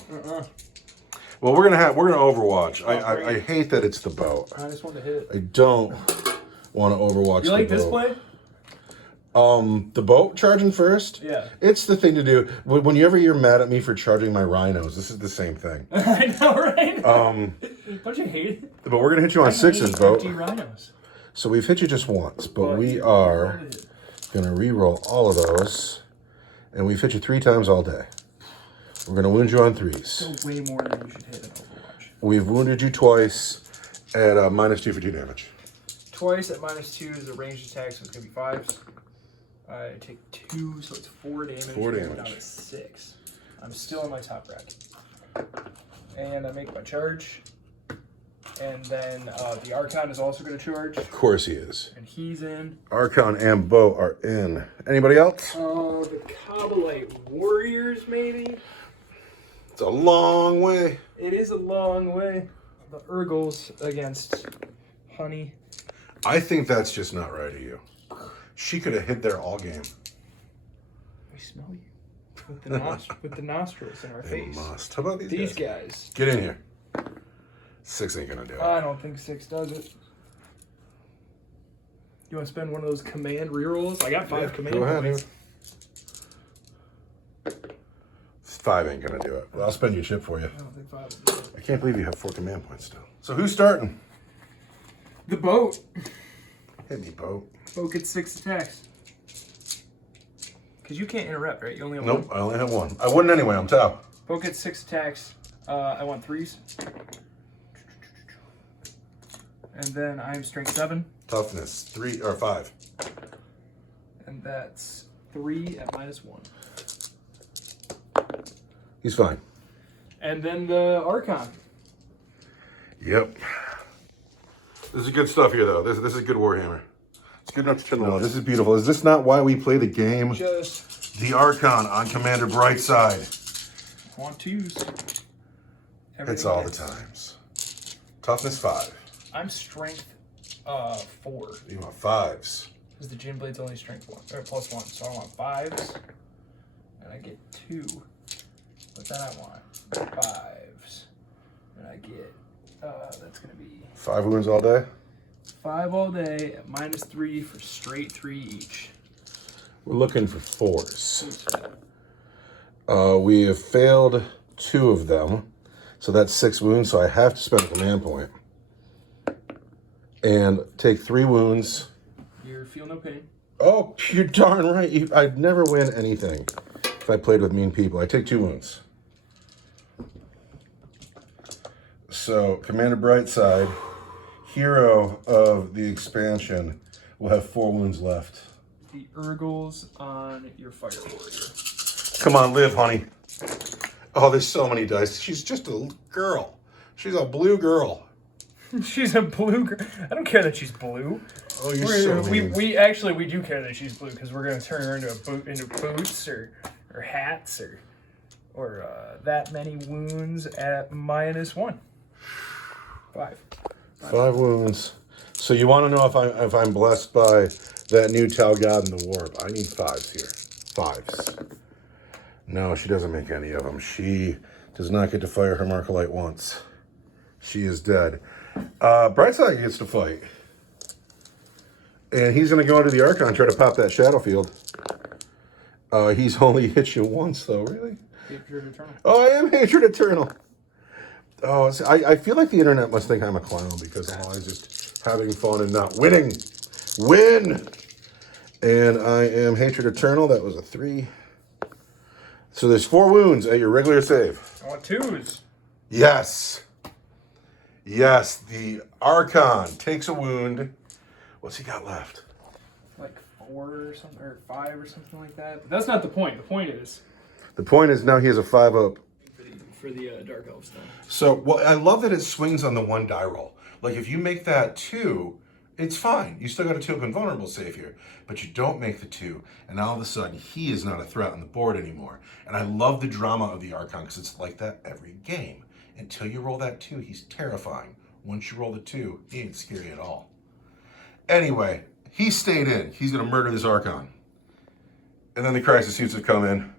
Well, we're gonna Overwatch. I hate that it's the boat. I just wanted to hit. I don't want to Overwatch. You the like this boat. play? The boat charging first? Yeah. It's the thing to do. Whenever you're mad at me for charging my rhinos, this is the same thing. I know, right? Don't you hate it? But we're gonna hit you on 6s, boat. Empty rhinos. So we've hit you just once, but we are gonna re-roll all of those, and we've hit you 3 times all day. We're gonna wound you on 3s. Still way more than you should hit in Overwatch. We've wounded you twice at -2 for 2 damage. Twice at -2 is a ranged attack, so it's gonna be 5s. I take 2, so it's 4 damage. 4 damage. Down to 6. I'm still in my top bracket. And I make my charge. And then the Archon is also going to charge. Of course he is. And he's in. Archon and Bo are in. Anybody else? Oh, the Kabbalite Warriors, maybe? It's a long way. It is a long way. The Urgles against Honey. I think that's just not right of you. She could have hid there all game. I smell you. With the nostrils in our They face. must. How about these guys? Get in here. 6 ain't gonna do it. I don't think 6 does it. You want to spend one of those command rerolls? I got 5 command Go ahead. points. 5 ain't gonna do it. Well, I'll spend your chip for you. I don't think 5 will do it. I can't believe you have 4 command points still. So who's starting? The boat. Hit me, Bo. Boat gets 6 attacks. Because you can't interrupt, right? You only have Nope, one. I only have 1. I wouldn't anyway, I'm top. Boat gets 6 attacks. I want 3s. And then I'm strength 7. Toughness 3 or 5. And that's 3 at -1. He's fine. And then the Archon. Yep. This is good stuff here, though. This is good Warhammer. It's good enough to turn the No, this is beautiful. Is this not why we play the game? Just The Archon on Commander Brightside. want 2s. It's all the times. Toughness 5. I'm strength 4. You want 5s. Because the Gin Blade's only strength 1 or +1, so I want 5s, and I get 2. But then I want 5s, and I get that's gonna be 5 wounds all day. 5 all day at -3 for straight 3 each. We're looking for 4s. We have failed 2 of them, so that's 6 wounds. So I have to spend a command point and take 3 wounds. You feel no pain. Oh, you're darn right. I'd never win anything if I played with mean people. I take 2 wounds. So, Commander Brightside, hero of the expansion, will have 4 wounds left. The Urgles on your fire warrior. Come on, live, honey. Oh, there's so many dice. She's just a girl. She's a blue girl. She's a blue girl. I don't care that she's blue. Oh, you're so mean. We actually do care that she's blue because we're gonna turn her into boots or hats or that many wounds at -1. 5. 5 wounds. So you want to know if I'm blessed by that new Tau God in the Warp? I need 5s here. 5s. No, she doesn't make any of them. She does not get to fire her Markalite once. She is dead. Brightside gets to fight. And he's going to go into the Archon and try to pop that Shadow Field. He's only hit you once, though, really? Hatred Eternal. Oh, I am Hatred Eternal. Oh, I feel like the internet must think I'm a clown because I'm always just having fun and not winning. Win! And I am Hatred Eternal. That was a 3. So there's 4 wounds at your regular save. I want 2s. Yes. Yes, the Archon takes a wound. What's he got left? Like 4 or something, or 5 or something like that. But that's not the point. The point is... The point is now he has a 5-up. For the Dark Elves then. So, well, I love that it swings on the 1 die roll. Like, if you make that 2, it's fine. You still got a 2 invulnerable save here. But you don't make the 2, and all of a sudden, he is not a threat on the board anymore. And I love the drama of the Archon, because it's like that every game. Until you roll that 2, he's terrifying. Once you roll the 2, he ain't scary at all. Anyway, he stayed in. He's going to murder this Archon. And then the Crisis Suits have come in.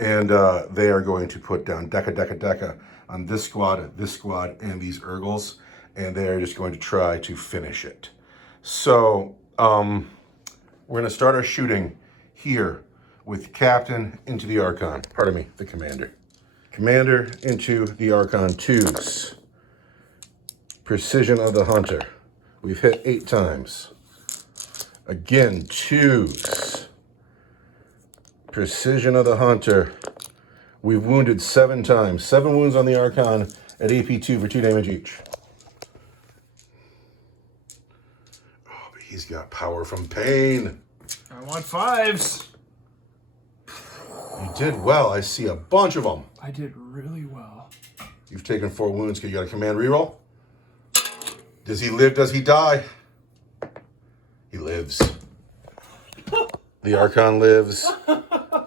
And they are going to put down Deca on this squad, and these Urgles. And they are just going to try to finish it. So, we're going to start our shooting here with Captain into the Archon. Pardon me, the Commander. Commander into the Archon 2s. Precision of the Hunter. We've hit 8 times. Again, 2s. Precision of the Hunter. We've wounded 7 times. 7 wounds on the Archon at AP2 for 2 damage each. Oh, but he's got power from pain. I want 5s. You did well. I see a bunch of them. I did really well. You've taken 4 wounds because you got a command reroll. Does he live? Does he die? He lives. The Archon lives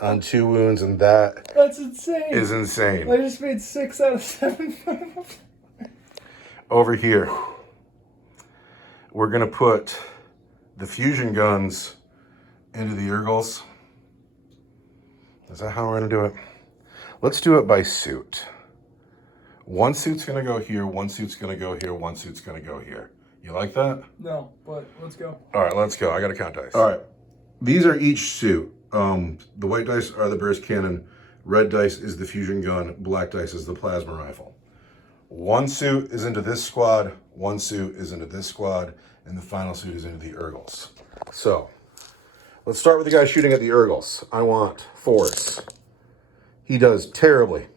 on 2 wounds, and That's insane. is insane. I just made 6 out of 7. Over here, we're going to put the fusion guns into the Urgles. Is that how we're going to do it? Let's do it by suit. 1 suit's going to go here, 1 suit's going to go here, 1 suit's going to go here. You like that? No, but let's go. All right, let's go. I got to count dice. All right. These are each suit. The white dice are the burst cannon. Red dice is the fusion gun. Black dice is the plasma rifle. 1 suit is into this squad. 1 suit is into this squad. And the final suit is into the Urgles. So, let's start with the guy shooting at the Urgles. I want force. He does terribly.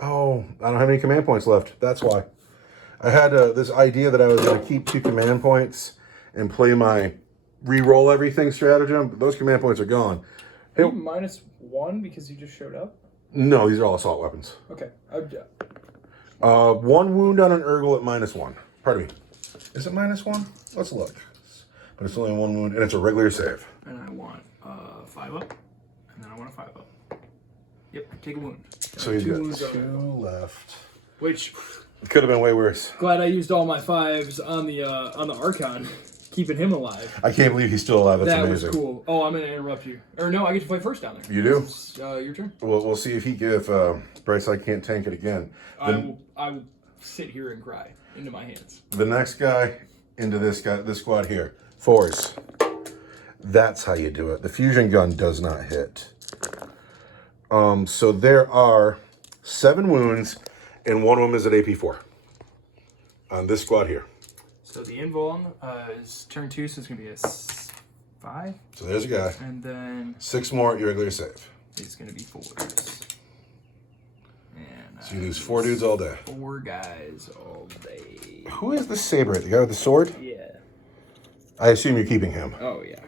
Oh, I don't have any command points left. That's why. I had this idea that I was going to keep 2 command points and play my re-roll everything stratagem, but those command points are gone. Are you -1 because you just showed up? No, these are all assault weapons. Okay. 1 wound on an Urgle at -1. Pardon me. Is it -1? Let's look. But it's only 1 wound, and it's a regular save. And I want 5 up, and then I want a 5 up. Yep, take a wound. So he's 2 got wounds 2 left. Which, It could have been way worse. glad I used all my 5s on the Archon, keeping him alive. I can't believe he's still alive. That's that amazing. was cool. Oh, I'm gonna interrupt you. Or no, I get to play first down there. You do? It's, your turn. We'll see if Brightside can't tank it again. I will sit here and cry into my hands. The next guy into this squad here. 4s. That's how you do it. The fusion gun does not hit. So there are 7 wounds, and 1 of them is at AP4 on this squad here. So the invuln is turn 2, so it's gonna be a 5. So there's a guy. And then 6 more irregular save. it's going to be 4s. And So you lose 4 dudes all day. 4 guys all day. Who is the saber? The guy with the sword? Yeah. I assume you're keeping him. Oh, yeah.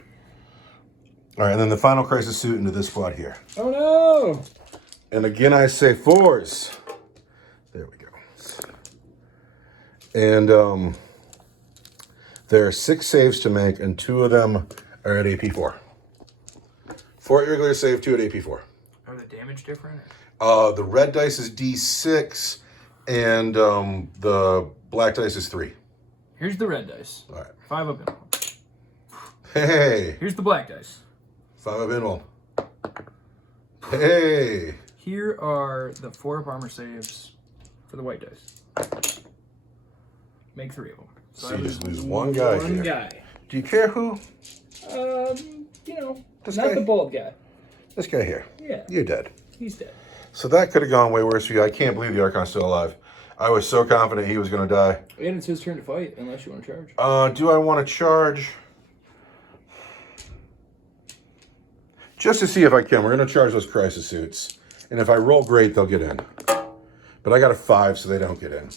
All right, and then the final crisis suit into this squad here. Oh, no. And again, I say 4s. There we go. And there are 6 saves to make, and 2 of them are at AP4. 4 irregular save, 2 at AP4. Are the damage different? The red dice is D6, and the black dice is 3. Here's the red dice. All right. 5 up in one. Hey. Here's the black dice. 5 up in one. Hey. Here are the 4 up armor saves for the white dice. Make 3 of them. So you just lose one guy One here. guy. Do you care who? You know, This not guy? the bald guy. This guy here. Yeah, You're dead. he's dead. So that could have gone way worse for you. I can't believe the Archon's still alive. I was so confident he was going to die. And it's his turn to fight, unless you want to charge. Do I want to charge? Just to see if I can. We're going to charge those crisis suits. And if I roll great, they'll get in. But I got a 5, so they don't get in.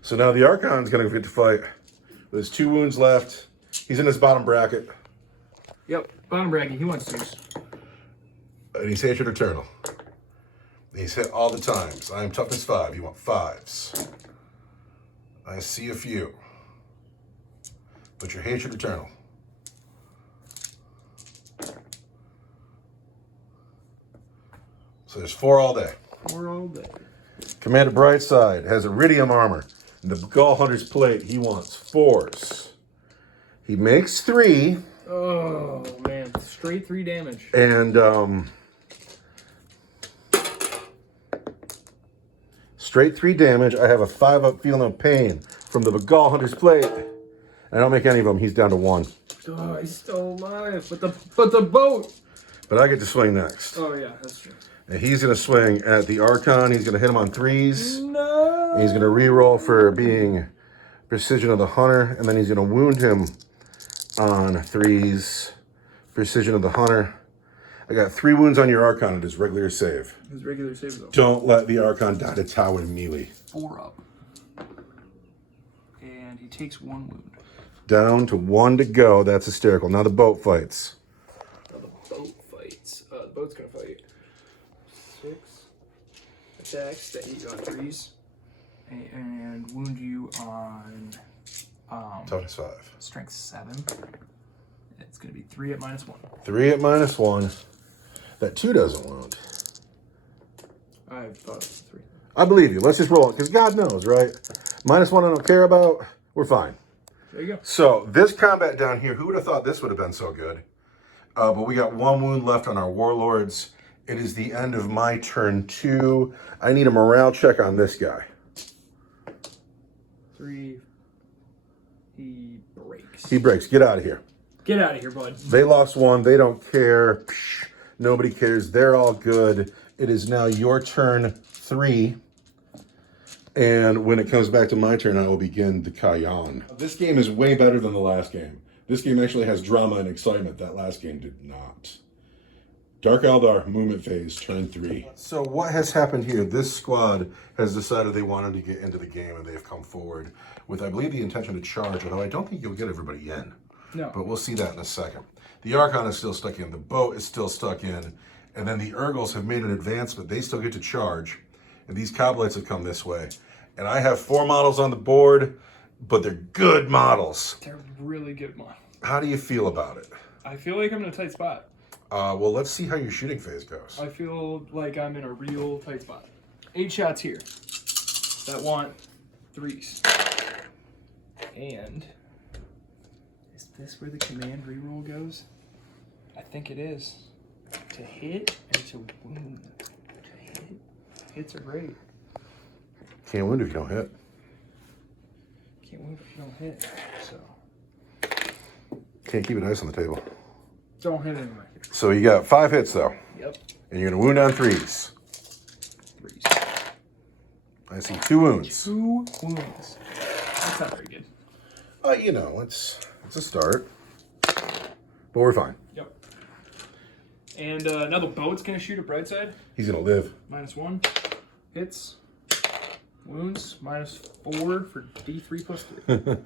So now the Archon's going to get to fight. There's 2 wounds left. He's in his bottom bracket. Yep, bottom bracket, he wants deuce. And he's hatred eternal. He's hit all the times. I am toughness 5. You want 5s. I see a few. But you're hatred eternal. So there's 4 all day. 4 all day. Commander Brightside has iridium armor. And the Gall Hunter's plate, he wants 4s. He makes 3. Oh, man. Straight 3 damage. And, straight 3 damage. I have a 5 up feeling of pain from the Gall Hunter's plate. I don't make any of them. He's down to 1. Oh, he's still alive. But the boat. But I get to swing next. Oh, yeah, that's true. And he's going to swing at the Archon. He's going to hit him on 3s. No. And he's going to re-roll for being Precision of the Hunter. And then he's going to wound him on 3s. Precision of the Hunter. I got 3 wounds on your Archon at his regular save. His regular save though. Don't let the Archon die to Tower melee. 4 up. And he takes 1 wound. Down to 1 to go. That's hysterical. Now the boat fights. Now the boat fights. The boat's gonna fight. 6 attacks that hit you on 3s. And wound you on Toughness 5. strength 7. It's gonna be 3 at -1. 3 at -1. That 2 doesn't wound. I thought it was 3. I believe you. Let's just roll it, because God knows, right? -1 I don't care about. We're fine. There you go. So this combat down here, who would have thought this would have been so good? But we got 1 wound left on our warlords. It is the end of my turn 2. I need a morale check on this guy. 3. He breaks. He breaks. Get out of here. Get out of here, bud. They lost 1. They don't care. Psh, nobody cares. They're all good. It is now your turn 3. And when it comes back to my turn, I will begin the Kayan. This game is way better than the last game. This game actually has drama and excitement. That last game did not. Dark Eldar, movement phase, turn 3. So what has happened here? This squad has decided they wanted to get into the game, and they've come forward with, I believe, the intention to charge, although I don't think you'll get everybody in. No. But we'll see that in a second. The Archon is still stuck in. The boat is still stuck in. And then the Urgles have made an advancement. They still get to charge. And these Coblites have come this way. And I have 4 models on the board, but they're good models. They're really good, man. How do you feel about it? I feel like I'm in a tight spot. Well, let's see how your shooting phase goes. I feel like I'm in a real tight spot. 8 shots here that want 3s. And is this where the command reroll goes? I think it is. To hit and to wound. To hit. Hits are great. Can't win if you don't hit. Can't win if you don't hit. So Can't keep it nice on the table. don't hit anyway. So you got 5 hits, though. Yep. And you're going to wound on 3s. 3s. I see 2 wounds. 2 wounds. That's not very good. You know, it's a start. but we're fine. Yep. And now the boat's going to shoot at Brightside. He's going to live. -1. Hits. Wounds. -4 for D3 plus 3.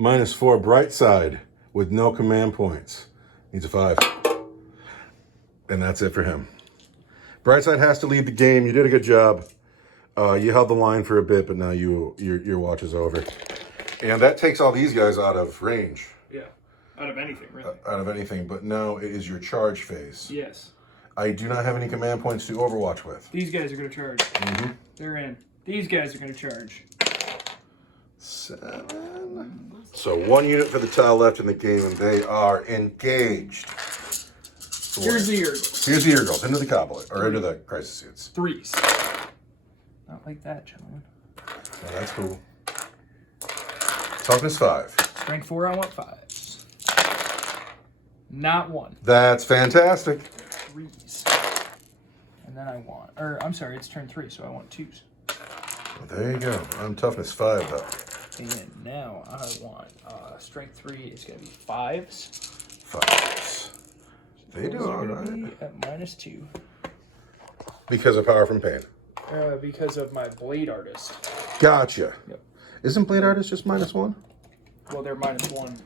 -4 Brightside with no command points. Needs a 5. And that's it for him. Brightside has to leave the game. You did a good job. You held the line for a bit, but now your watch is over. And that takes all these guys out of range. Yeah. Out of anything, really. Out of anything, but now it is your charge phase. Yes. I do not have any command points to Overwatch with. These guys are going to charge. Mm-hmm. They're in. These guys are going to charge. 7. So 1 unit for the tile left in the game, and they are engaged. Here's the Eargles. Here's the Eargles, into the Coblet, or into the Crisis Suits. 3s. Not like that, gentlemen. Oh, that's cool. Toughness 5. Strength 4, I want 5s. Not 1. That's fantastic. 3s. And then I want, or I'm sorry, it's turn 3, so I want 2s. Well, there you go. I'm toughness 5, though. And now I want strength 3 is going to be 5s. 5s. They do all right. At -2. Because of Power from Pain. Because of my Blade Artist. Gotcha. Yep. Isn't Blade Artist just -1? Well, they're -1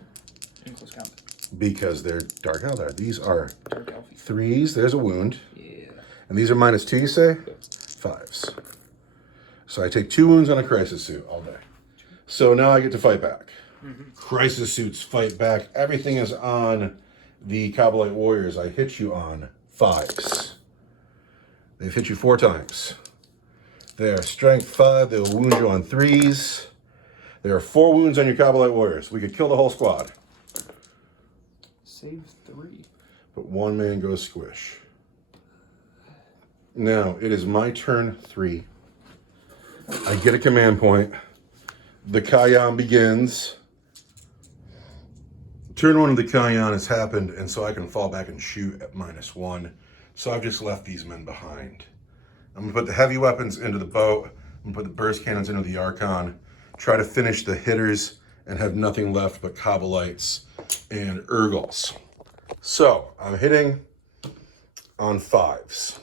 in close combat. Because they're Dark Eldar. These are Dark Elfie. 3s. There's a wound. Yeah. And these are -2, you say? Yep. 5s. So I take 2 wounds on a Crisis Suit all day. So now I get to fight back. Mm-hmm. Crisis Suits fight back. Everything is on the Kabbalite Warriors. I hit you on 5s. They've hit you 4 times. They are strength 5. They will wound you on 3s. There are 4 wounds on your Kabbalite Warriors. We could kill the whole squad. Save 3. But 1 man goes squish. Now, it is my turn 3. I get a command point. The Kayan begins. Turn 1 of the Kayan has happened, and so I can fall back and shoot at -1. So I've just left these men behind. I'm going to put the heavy weapons into the boat. I'm going to put the burst cannons into the Archon. Try to finish the hitters and have nothing left but Kabbalites and Urgles. So I'm hitting on 5s.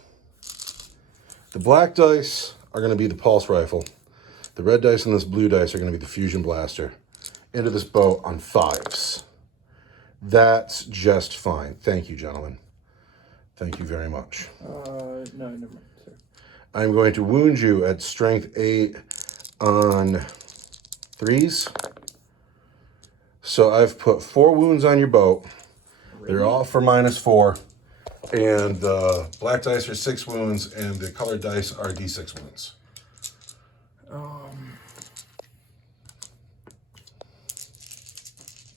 The black dice are going to be the pulse rifle. The red dice and this blue dice are going to be the fusion blaster. Into this boat on 5s. That's just fine. Thank you, gentlemen. Thank you very much. No, never mind. Sorry. I'm going to wound you at strength 8 on 3s. So I've put 4 wounds on your boat. They're all for -4. And the black dice are 6 wounds, and the colored dice are D6 wounds.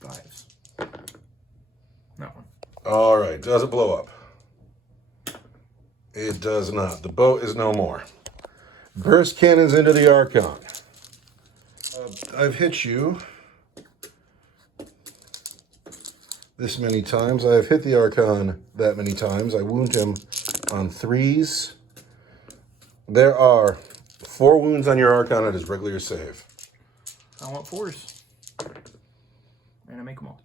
5s. That one. All right, does it blow up? It does not. The boat is no more. Burst cannons into the Archon. I've hit you this many times. I've hit the Archon that many times. I wound him on 3s. There are 4 wounds on your Archon at his regular save. I want 4s. And I make them all.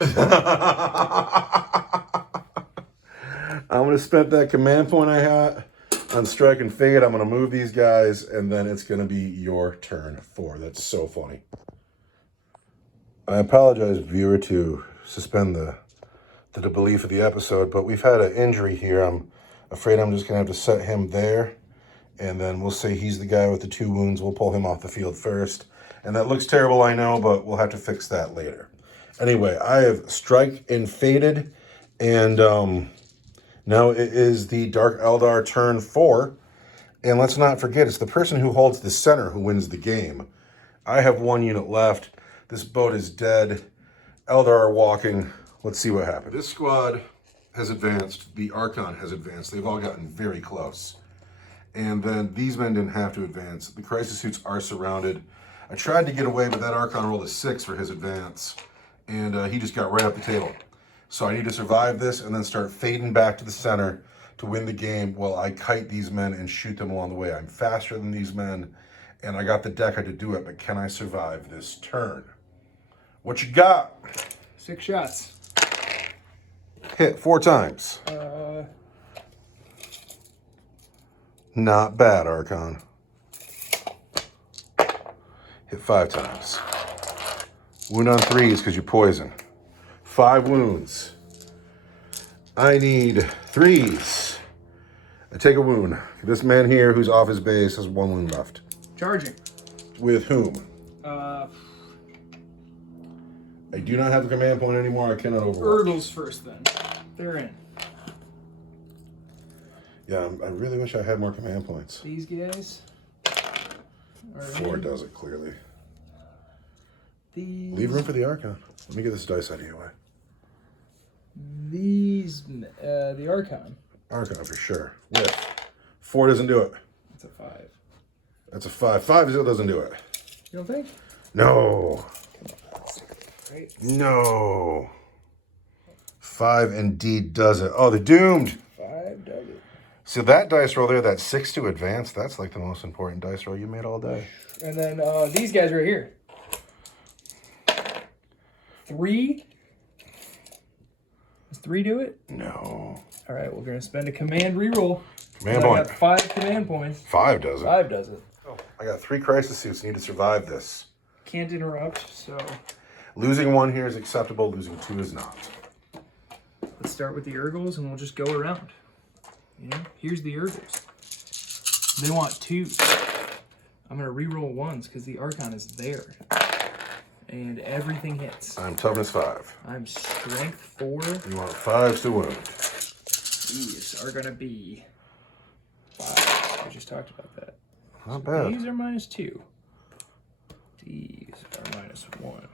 I'm going to spend that command point I had on Strike and Fade. I'm going to move these guys, and then it's going to be your turn 4. That's so funny. I apologize, viewer, to suspend the belief of the episode, but we've had an injury here. I'm afraid I'm just going to have to set him there, and then we'll say he's the guy with the 2 wounds. We'll pull him off the field first. And that looks terrible, I know, but we'll have to fix that later. Anyway, I have Strike and Faded, and now it is the Dark Eldar turn 4. And let's not forget, it's the person who holds the center who wins the game. I have 1 unit left. This boat is dead. Eldar are walking. Let's see what happens. This squad has advanced. The Archon has advanced. They've all gotten very close. And then these men didn't have to advance. The Crisis Suits are surrounded. I tried to get away, but that Archon rolled a 6 for his advance. And he just got right up the table. So I need to survive this and then start fading back to the center to win the game while I kite these men and shoot them along the way. I'm faster than these men, and I got the Deca to do it, but can I survive this turn? What you got? 6 shots. Hit 4 times. Not bad, Archon. Hit 5 times. Wound on 3s because you poison. 5 wounds. I need 3s. I take a wound. This man here who's off his base has 1 wound left. Charging. With whom? Uh, I do not have a command point anymore. I cannot overwatch. Urgles first then. They're in. Yeah, I really wish I had more command points. These guys. 4 does it, clearly. These. Leave room for the Archon. Let me get this dice out of your way. These. The Archon. Archon for sure. With 4 doesn't do it. That's a 5. That's a 5. 5 still doesn't do it. You don't think? No. Right. No. 5 indeed does it. Oh, they're doomed. 5 does it. So that dice roll there, that 6 to advance, that's like the most important dice roll you made all day. And then these guys right here. 3. Does 3 do it? No. All right, we're going to spend a command reroll. Command I point. got 5 command points. 5 does it. 5 does it. Oh, I got 3 crisis suits. Need to survive this. Can't interrupt, so Losing 1 here is acceptable. Losing 2 is not. let's start with the Urgles and we'll just go around. You know, here's the Urgles. They want 2s. I'm going to reroll 1s because the Archon is there. And everything hits. I'm toughness 5. I'm strength 4. You want 5s to wound. These are going to be 5. I just talked about that. Not bad. These are -2. These are -1.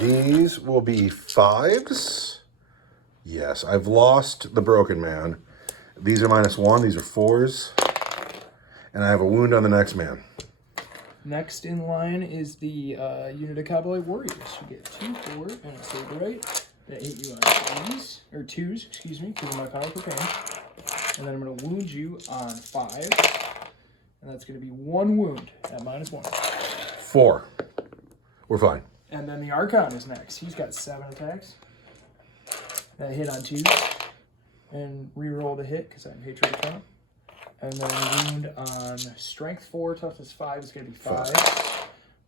These will be 5s. Yes, I've lost the Broken Man. These are -1. These are 4s. And I have a wound on the next man. Next in line is the unit of Cowboy Warriors. You get 2, 4, and a Saber Right that hit you on 3s, or 2s, excuse me, because of my power per pain. And then I'm going to wound you on 5. And that's going to be 1 wound at -1. 4. We're fine. And then the Archon is next. He's got 7 attacks. That hit on 2s. And reroll the hit because I'm Hatred Account. And then wound on Strength 4, Toughness 5 is going to be 5.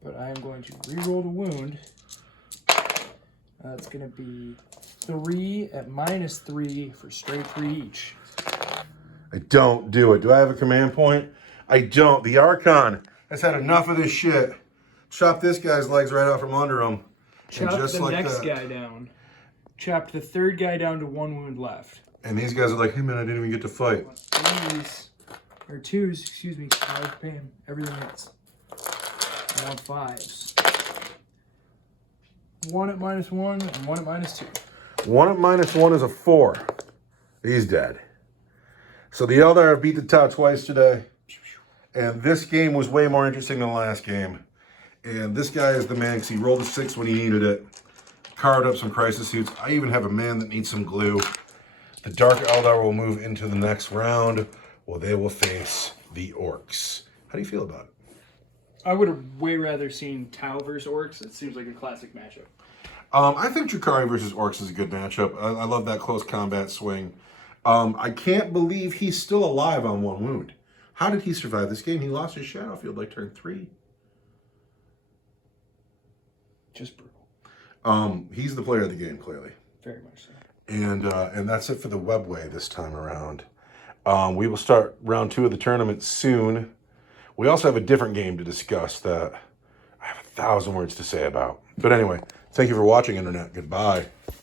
But I am going to reroll the wound. That's going to be 3 at -3 for straight 3 each. I don't do it. Do I have a command point? I don't. The Archon has had enough of this shit. Chop this guy's legs right out from under him. Chopped just the like next that. guy down. Chopped the 3rd guy down to 1 wound left. And these guys are like, hey man, I didn't even get to fight. These are 2s, excuse me, power per pain. Everything hits. I want 5s. 1 at -1 and 1 at -2. 1 at -1 is a 4. He's dead. So the Eldar beat the Tau twice today. And this game was way more interesting than the last game. And this guy is the man because he rolled a 6 when he needed it. Carved up some crisis suits. I even have a man that needs some glue. The Dark Eldar will move into the next round. Well, they will face the Orcs. How do you feel about it? I would have way rather seen Tau versus Orcs. It seems like a classic matchup. I think Drukhari versus Orcs is a good matchup. I love that close combat swing. I can't believe he's still alive on 1 wound. How did he survive this game? He lost his Shadow Field like turn 3. Just brutal. He's the player of the game, clearly. Very much so. And that's it for the webway this time around. We will start round 2 of the tournament soon. We also have a different game to discuss that I have 1,000 words to say about. But anyway, thank you for watching, Internet. Goodbye.